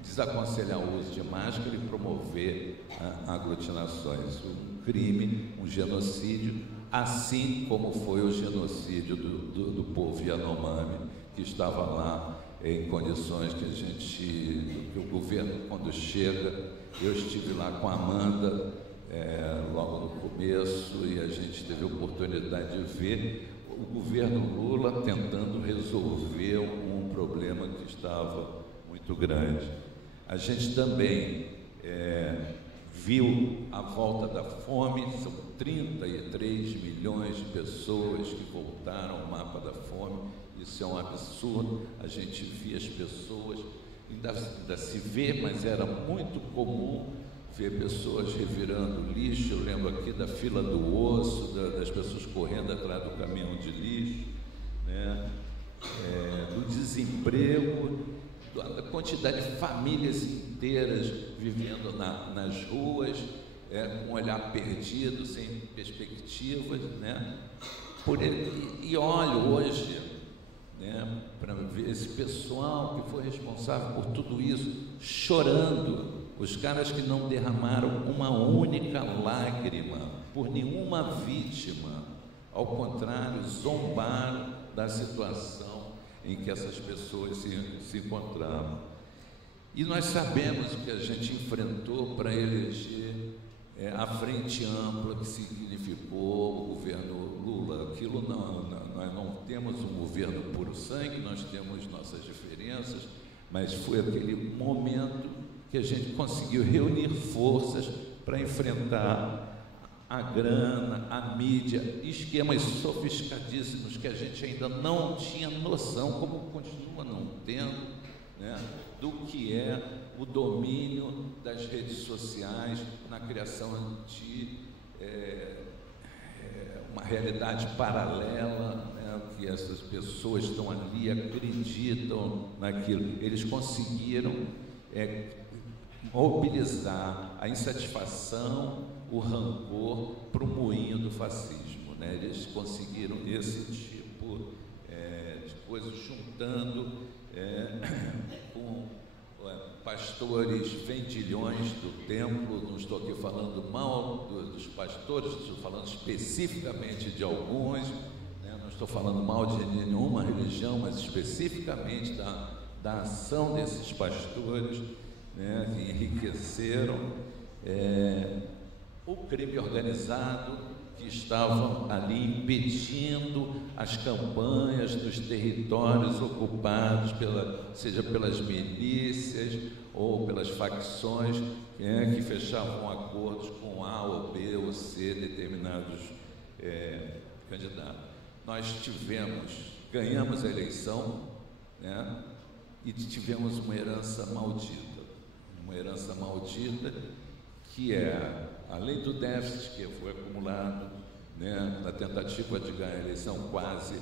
desaconselhar o uso de máscara e promover aglutinações. Um crime, um genocídio, assim como foi o genocídio do povo Yanomami, que estava lá em condições que o governo, quando chega, eu estive lá com a Amanda logo no começo, e a gente teve a oportunidade de ver o governo Lula tentando resolver um problema que estava muito grande. A gente também viu a volta da fome. São 33 milhões de pessoas que voltaram ao mapa da fome. Isso é um absurdo. A gente via as pessoas, ainda se vê, mas era muito comum ver pessoas revirando lixo. Eu lembro aqui da fila do osso, das pessoas correndo atrás do caminhão de lixo, né? Do desemprego, da quantidade de famílias inteiras vivendo nas ruas, com um olhar perdido, sem perspectivas, né? E olho hoje, né, para ver esse pessoal que foi responsável por tudo isso, chorando, os caras que não derramaram uma única lágrima por nenhuma vítima, ao contrário, zombaram da situação em que essas pessoas se encontravam. E nós sabemos o que a gente enfrentou para eleger a frente ampla que significou o governo Lula. Aquilo nós não temos um governo puro sangue, nós temos nossas diferenças, mas foi aquele momento que a gente conseguiu reunir forças para enfrentar a grana, a mídia, esquemas sofisticadíssimos que a gente ainda não tinha noção, como continua não tendo, né, do que é o domínio das redes sociais na criação de uma realidade paralela, né, que essas pessoas estão ali, acreditam naquilo. Eles conseguiram mobilizar a insatisfação, o rancor para o moinho do fascismo, né? Eles conseguiram esse tipo de coisa, juntando com pastores vendilhões do templo, não estou aqui falando mal dos pastores, estou falando especificamente de alguns, né? Não estou falando mal de nenhuma religião, mas especificamente da ação desses pastores, né? Que enriqueceram o crime organizado, que estavam ali impedindo as campanhas dos territórios ocupados, seja pelas milícias ou pelas facções que fechavam acordos com A ou B ou C determinados candidatos. Nós ganhamos a eleição, né, e tivemos uma herança maldita que é, além do déficit que foi acumulado, né, na tentativa de ganhar a eleição, quase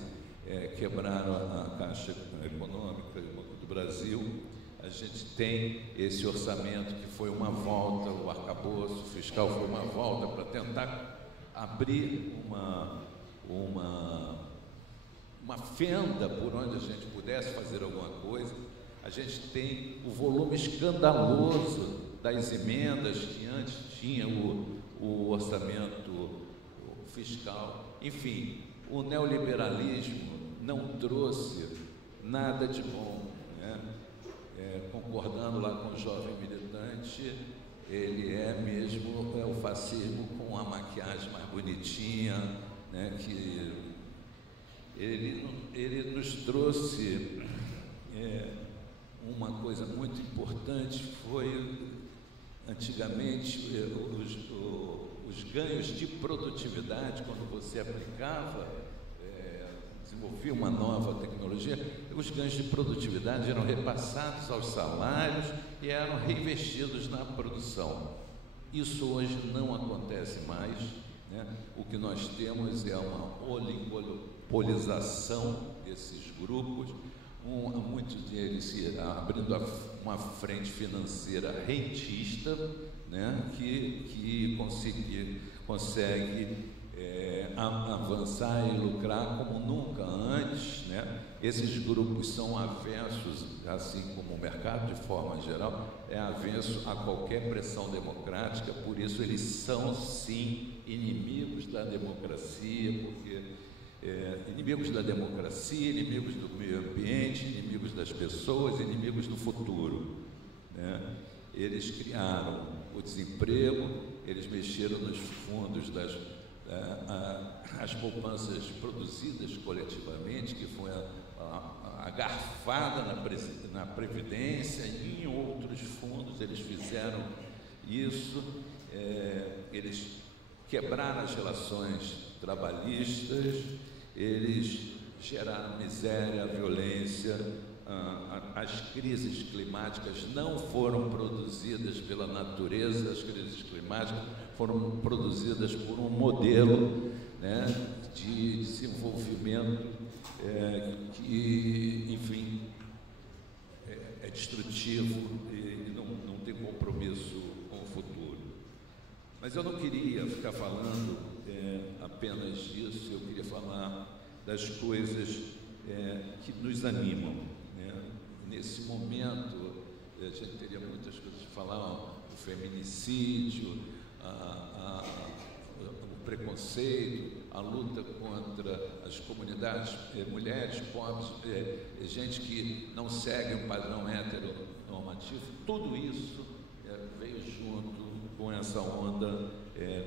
quebraram a Caixa Econômica do Brasil. A gente tem esse orçamento que foi uma volta, o arcabouço fiscal foi uma volta para tentar abrir uma fenda por onde a gente pudesse fazer alguma coisa. A gente tem o volume escandaloso das emendas que antes tinha o orçamento fiscal. Enfim, o neoliberalismo não trouxe nada de bom, né? Concordando lá com o jovem militante, ele mesmo o fascismo com a maquiagem mais bonitinha, né? Que ele nos trouxe uma coisa muito importante, foi antigamente os ganhos de produtividade, quando você aplicava, desenvolvia uma nova tecnologia, os ganhos de produtividade eram repassados aos salários e eram reinvestidos na produção. Isso hoje não acontece mais, né? O que nós temos é uma oligopolização desses grupos, muitos deles abrindo uma frente financeira rentista, né, que consegue avançar e lucrar como nunca antes, né? Esses grupos são avessos, assim como o mercado de forma geral, avesso a qualquer pressão democrática, por isso eles são, sim, inimigos da democracia, porque inimigos da democracia, inimigos do meio ambiente, inimigos das pessoas, inimigos do futuro, né? Eles criaram o desemprego, eles mexeram nos fundos as poupanças produzidas coletivamente, que foi a garfada na Previdência e em outros fundos, eles fizeram isso, eles quebraram as relações trabalhistas, eles geraram miséria, violência. As crises climáticas não foram produzidas pela natureza, as crises climáticas foram produzidas por um modelo, né, de desenvolvimento que, enfim, é destrutivo e não tem compromisso com o futuro. Mas eu não queria ficar falando apenas disso, eu queria falar das coisas que nos animam, né? Nesse momento, a gente teria muitas coisas de falar, o feminicídio, o preconceito, a luta contra as comunidades, mulheres pobres, gente que não segue um padrão heteronormativo, tudo isso veio junto com essa onda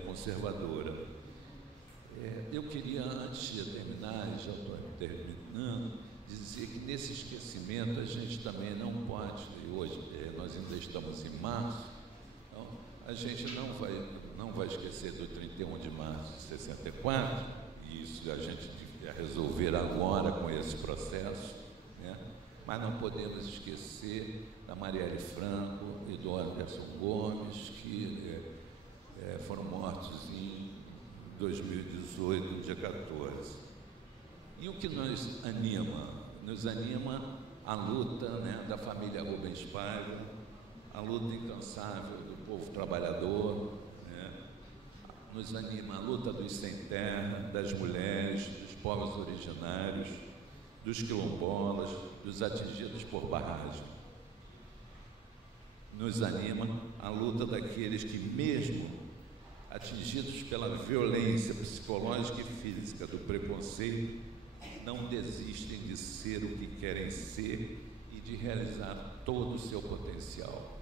conservadora. Eu queria, antes de terminar, e já estou terminando, dizer que nesse esquecimento a gente também não pode, e hoje nós ainda estamos em março, então a gente não vai esquecer do 31 de março de 64, e isso a gente devia resolver agora com esse processo, né? Mas não podemos esquecer da Marielle Franco e do Anderson Gomes, que foram mortos em 2018, dia 14. E o que nos anima? Nos anima a luta, né, da família Rubens Paiva, a luta incansável do povo trabalhador, né? Nos anima a luta dos sem terra, das mulheres, dos povos originários, dos quilombolas, dos atingidos por barragem. Nos anima a luta daqueles que, mesmo atingidos pela violência psicológica e física do preconceito, não desistem de ser o que querem ser e de realizar todo o seu potencial.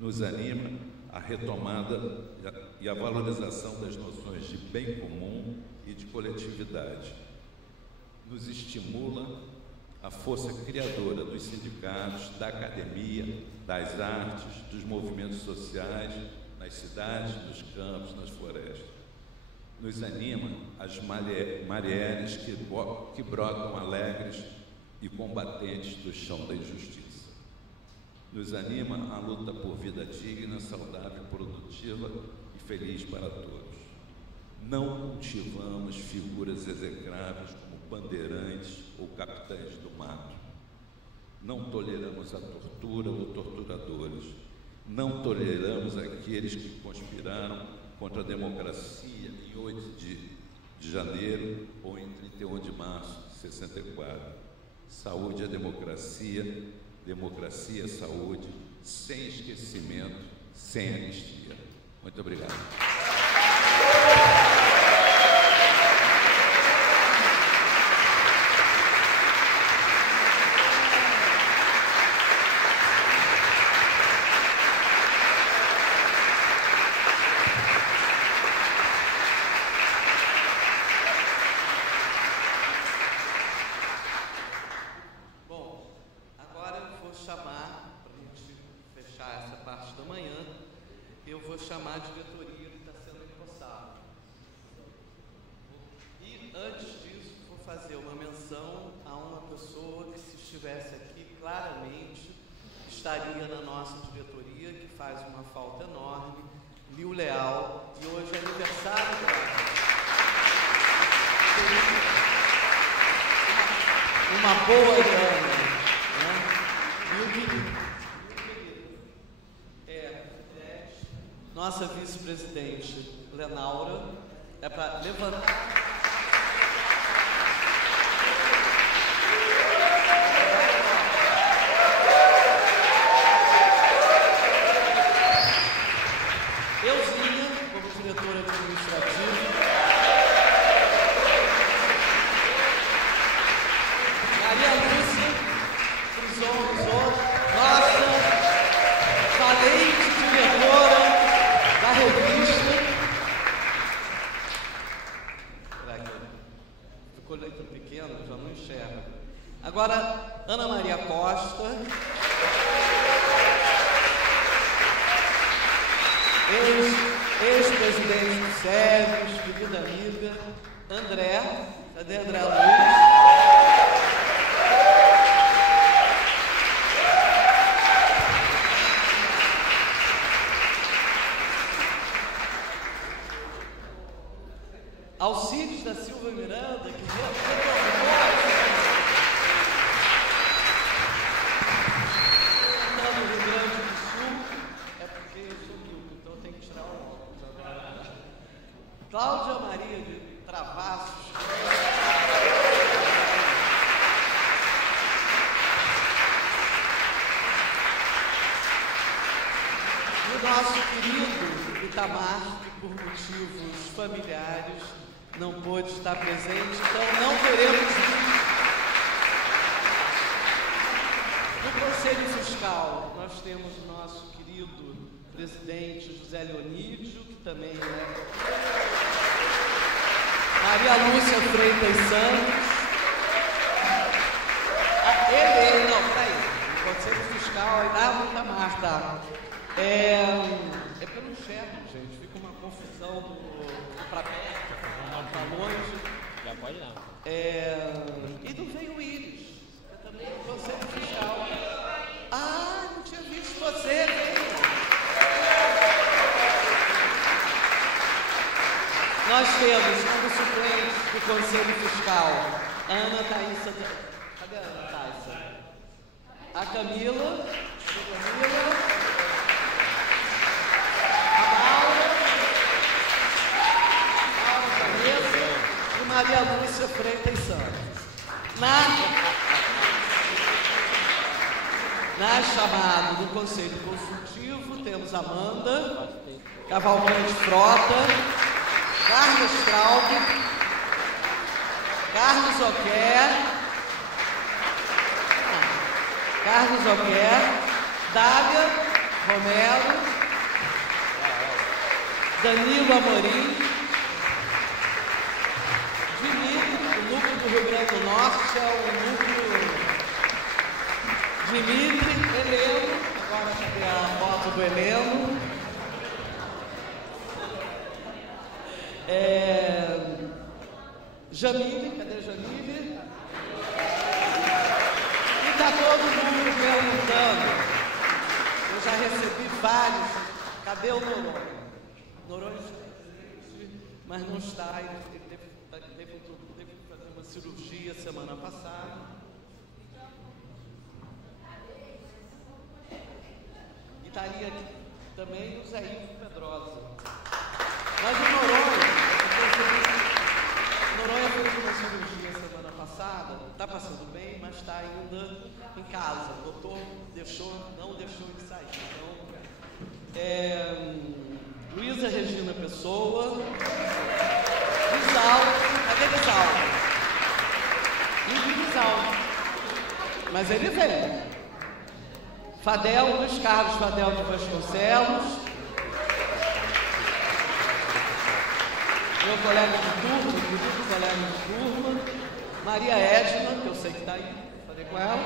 Nos anima a retomada e a valorização das noções de bem comum e de coletividade. Nos estimula a força criadora dos sindicatos, da academia, das artes, dos movimentos sociais, nas cidades, nos campos, nas florestas. Nos anima as marielles que brotam alegres e combatentes do chão da injustiça. Nos anima a luta por vida digna, saudável, produtiva e feliz para todos. Não cultivamos figuras execráveis como bandeirantes ou capitães do mato. Não toleramos a tortura ou torturadores. Não toleramos aqueles que conspiraram contra a democracia em 8 de janeiro ou em 31 de março de 64. Saúde é democracia, democracia é saúde, sem esquecimento, sem anistia. Muito obrigado. chamar a diretoria que está sendo empossada. E, antes disso, vou fazer uma menção a uma pessoa que, se estivesse aqui, claramente estaria na nossa diretoria, que faz uma falta enorme, Liu Leal, e hoje é aniversário dela. Uma boa dama, né? Liu querido. Nossa vice-presidente, Lenaura, é para levantar. Euzinha, como diretora administrativa. Maria Lúcia, Frison, nossa valente diretora da revista. Ficou letra pequena, já não enxerga. Agora, Ana Maria Costa. Ex-presidente do SEBS, querida amiga. André. Cadê André Luiz? Alcides da Silva Miranda, que no Rio Grande do Sul, é porque eu sou Milton, então eu tenho que tirar o óculos. Cláudia Maria de Travassos. E o nosso querido Itamar, que por motivos familiares não pôde estar presente, então não teremos vídeo. No Conselho Fiscal, nós temos o nosso querido presidente José Leonídio, que também é Maria Lúcia Freitas Santos. Não, peraí, no Conselho Fiscal, muita Marta. É porque eu não enxergo, gente, fica uma confusão para perto, para longe. Já pode não. E não veio o Íris, eu também no Conselho Fiscal. Ah, não tinha visto você, veio. Nós temos como suplente do Conselho Fiscal Ana Thaísa. Cadê a Ana Thaísa? A Camila. Maria Lúcia Freitas Santos. Na chamada do Conselho Consultivo, temos Amanda Cavalcante Frota, Carlos Straub, Carlos Oquer, Dália Romero, Danilo Amorim, Dimitri, o núcleo do Rio Grande do Norte é o núcleo Dimitri, Heleno, agora cadê a foto do Heleno? Jamile, cadê a Jamile? E está todo mundo perguntando. Eu já recebi vários. Cadê o Noronha? Noronha está presente, mas não está. Ele teve que fazer uma cirurgia semana passada. E estaria aqui também o Zé Ivo Pedrosa. Mas o Noronha fez uma cirurgia semana passada, está passando bem, mas está ainda em casa. O doutor não deixou ele sair. Então, Luísa Regina Pessoa, Lisaldo, cadê Lisaldo? Mas ele vem. Luiz Carlos Fadel de Vasconcelos, meu colega de turma, querido colega de turma, Maria Edna, que eu sei que está aí, falei com ela,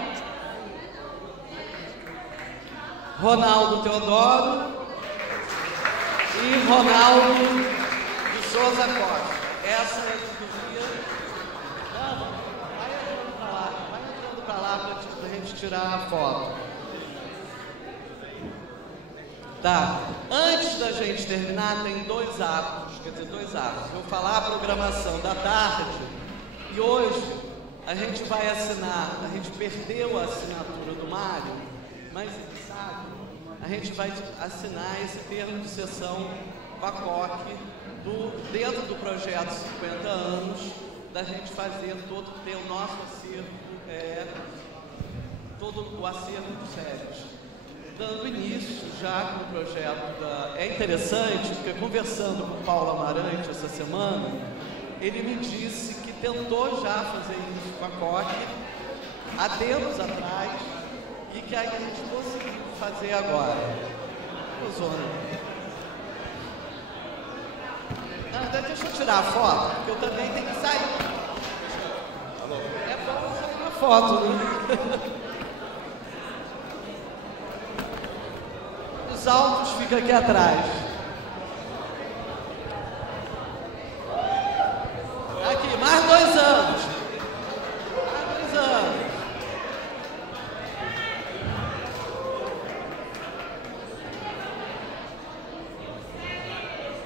Ronaldo Teodoro e Ronaldo de Souza Costa. Essa é a diretoria. Vai entrando para lá para a gente tirar a foto. Tá. Antes da gente terminar, tem dois atos. Vou falar a programação da tarde e hoje a gente vai assinar, a gente perdeu a assinatura do Mário, mas ele sabe, a gente vai assinar esse termo de sessão com a COC dentro do projeto 50 anos, da gente fazer ter o nosso acervo, todo o acervo dos SEBs. Dando início já com o projeto É interessante, porque conversando com o Paulo Amarante essa semana, ele me disse que tentou já fazer isso com a COC há tempos atrás e que aí a gente conseguiu fazer agora. Deixa eu tirar a foto, porque eu também tenho que sair. É bom sair na foto, né? Os autos ficam aqui atrás. Aqui, mais 2 anos.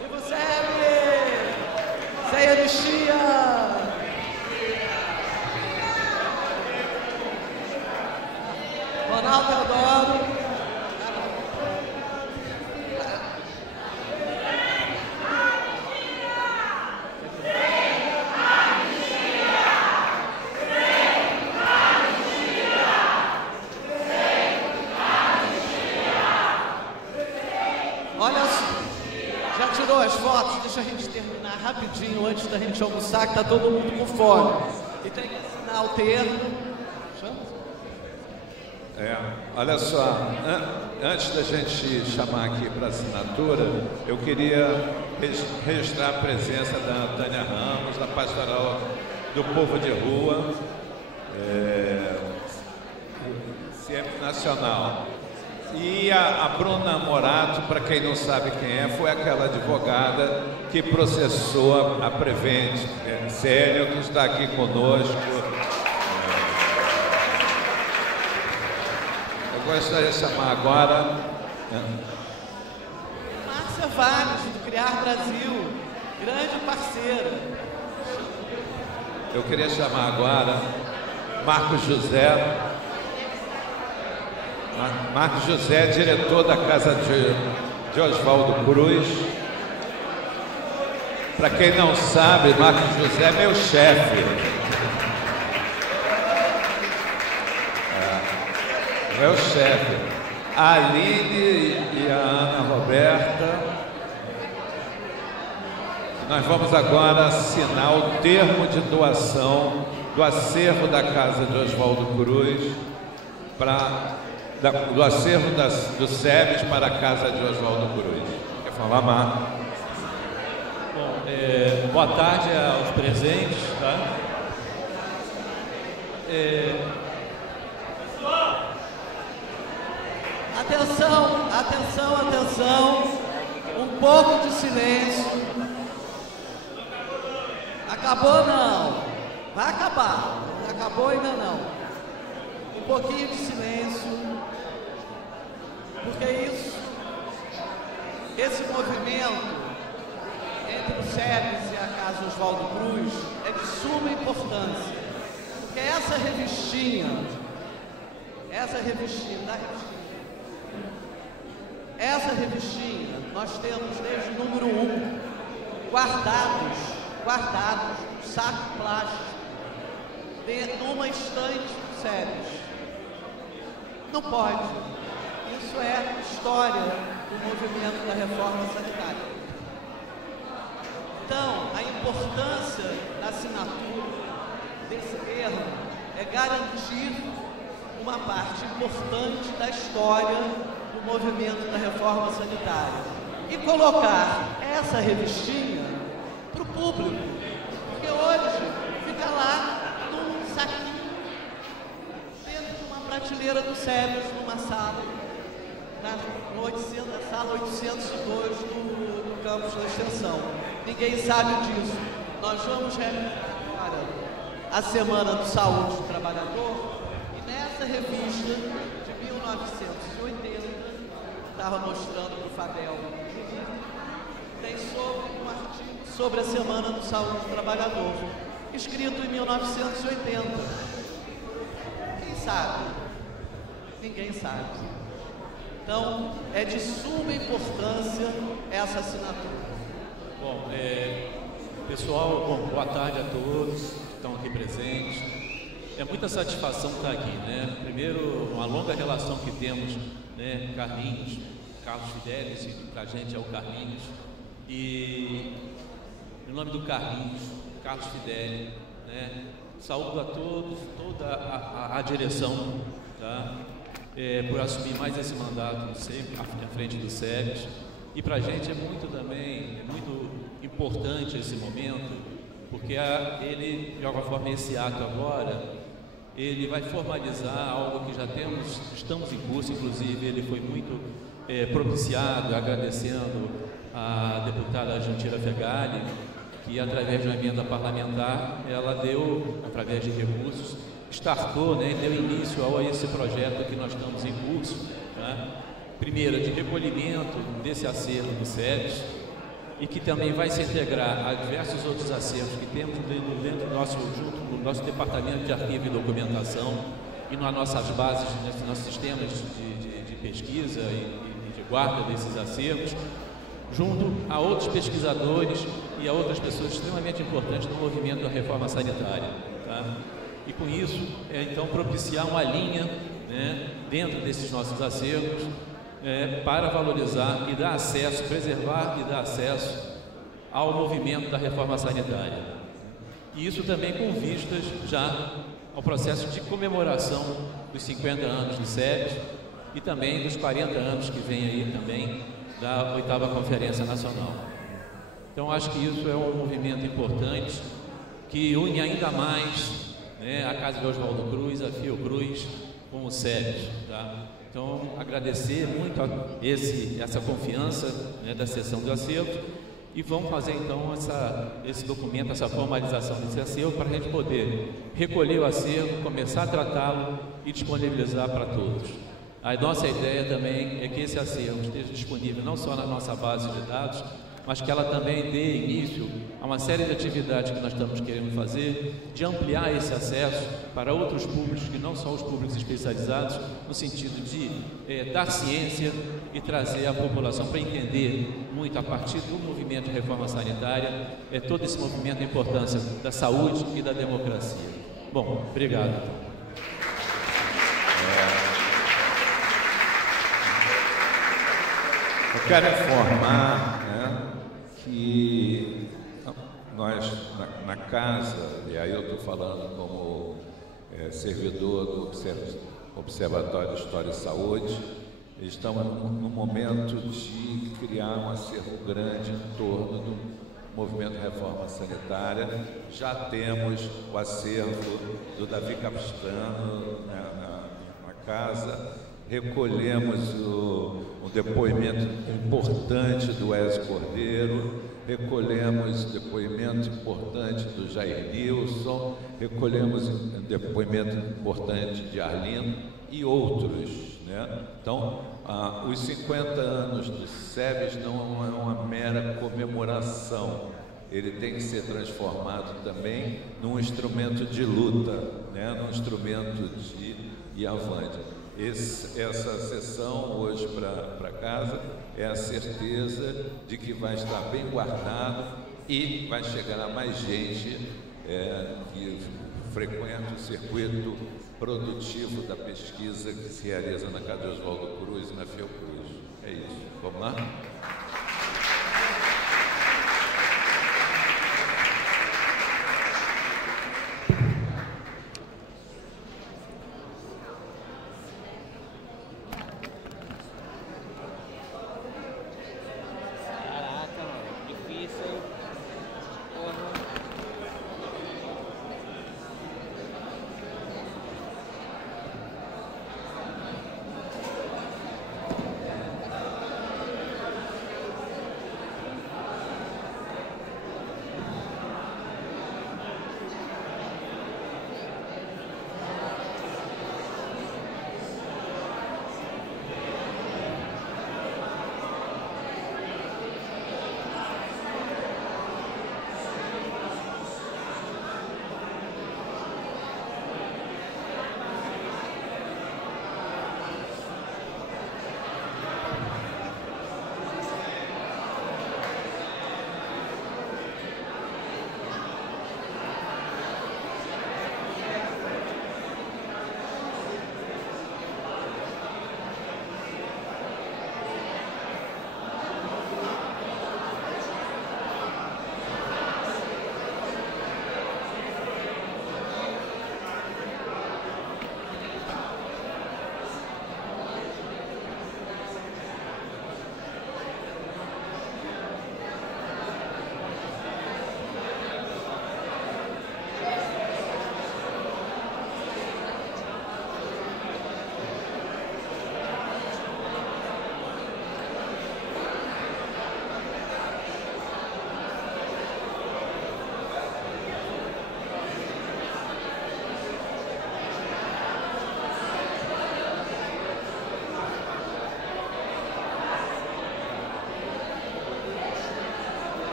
E você, Zé Anistia. Ronaldo Teodoro. Deixa a gente terminar rapidinho antes da gente almoçar, que está todo mundo com fome. E tem que assinar o termo. Olha só, antes da gente chamar aqui para assinatura, eu queria registrar a presença da Tânia Ramos, da Pastoral do Povo de Rua, CIEP Nacional. E a Bruna Morato, para quem não sabe quem é, foi aquela advogada que processou a Prevent Célio, que está aqui conosco. Eu gostaria de chamar agora Márcia Vargas, do Criar Brasil, grande parceira. Eu queria chamar agora Marcos José. Marcos José, diretor da Casa de Oswaldo Cruz. Para quem não sabe, Marcos José é meu chefe. É o chefe. A Aline e a Ana Roberta. Nós vamos agora assinar o termo de doação do acervo da casa de Oswaldo Cruz, do acervo do SEBS para a casa de Oswaldo Cruz. Quer falar, Marco? Bom, boa tarde aos presentes, tá? Atenção, atenção, atenção. Um pouco de silêncio. Acabou não. Vai acabar. Acabou ainda não. Um pouquinho de silêncio. Porque esse movimento entre o SEBS e a Casa Oswaldo Cruz é de suma importância. Porque essa revistinha, nós temos desde o número 1, guardados, no saco plástico, numa estante do SEBS. Não pode. Isso é história do movimento da reforma sanitária. Então, a importância da assinatura desse termo é garantir uma parte importante da história do movimento da reforma sanitária e colocar essa revistinha para o público, porque hoje fica lá num saquinho dentro de uma prateleira do SEBS, numa sala, na sala 802 do campus da extensão. Ninguém sabe disso. Nós vamos realizar agora a Semana do Saúde do Trabalhador e nessa revista de 1980, estava mostrando para o Fabel, tem um artigo sobre a Semana do Saúde do Trabalhador, escrito em 1980. Quem sabe? Ninguém sabe. Então, é de suma importância essa assinatura. Bom, pessoal, boa tarde a todos que estão aqui presentes. É muita satisfação estar aqui, né? Primeiro, uma longa relação que temos, né? Carlos Fidelis, e para a gente é o Carlinhos. E, em nome do Carlinhos, Carlos Fidelis, né? Saúdo a todos, toda a direção, tá? Por assumir mais esse mandato sempre à frente do SEBS. E para a gente é muito importante esse momento, porque ele, de alguma forma, esse ato agora, ele vai formalizar algo que já estamos em curso, inclusive ele foi muito propiciado, agradecendo a deputada Jantira Fegali, que através de uma emenda parlamentar, ela deu, através de recursos, startou, né, deu início a esse projeto que nós estamos em curso, né? Primeiro, de recolhimento desse acervo do SEBS, e que também vai se integrar a diversos outros acervos que temos dentro do nosso departamento de arquivo e documentação e nas nossas bases, nos nossos sistemas de pesquisa e de guarda desses acervos, junto a outros pesquisadores e a outras pessoas extremamente importantes no movimento da reforma sanitária, tá? E com isso, então, propiciar uma linha, né, dentro desses nossos acervos, para valorizar e dar acesso, preservar e dar acesso ao movimento da reforma sanitária. E isso também com vistas já ao processo de comemoração dos 50 anos do SEBS e também dos 40 anos que vem aí também da 8ª Conferência Nacional. Então, acho que isso é um movimento importante que une ainda mais, né, a Casa de Oswaldo Cruz, a Fiocruz, com o SEBS, tá? Então, agradecer muito essa confiança, né, da seção do acervo, e vamos fazer então esse documento, essa formalização desse acervo, para a gente poder recolher o acervo, começar a tratá-lo e disponibilizar para todos. A nossa ideia também é que esse acervo esteja disponível não só na nossa base de dados, mas que ela também dê início a uma série de atividades que nós estamos querendo fazer, de ampliar esse acesso para outros públicos, que não são os públicos especializados, no sentido de dar ciência e trazer a população para entender muito, a partir do movimento de reforma sanitária, todo esse movimento, a importância da saúde e da democracia. Bom, obrigado. Eu quero informar, né, que nós, na casa, e aí eu estou falando como servidor do Observatório de História e Saúde, estamos no momento de criar um acervo grande em torno do movimento Reforma Sanitária. Já temos o acervo do Davi Capistrano, né, na casa. Recolhemos o depoimento importante do Ezio Cordeiro, recolhemos depoimento importante do Jair Nilson, recolhemos depoimento importante de Arlindo e outros, né? Então, os 50 anos do SEBS não é uma mera comemoração, ele tem que ser transformado também num instrumento de luta, né? Num instrumento de ir avante. Essa sessão hoje para casa é a certeza de que vai estar bem guardado e vai chegar a mais gente que frequenta o circuito produtivo da pesquisa que se realiza na Casa Oswaldo Cruz e na Fiocruz. É isso. Vamos lá?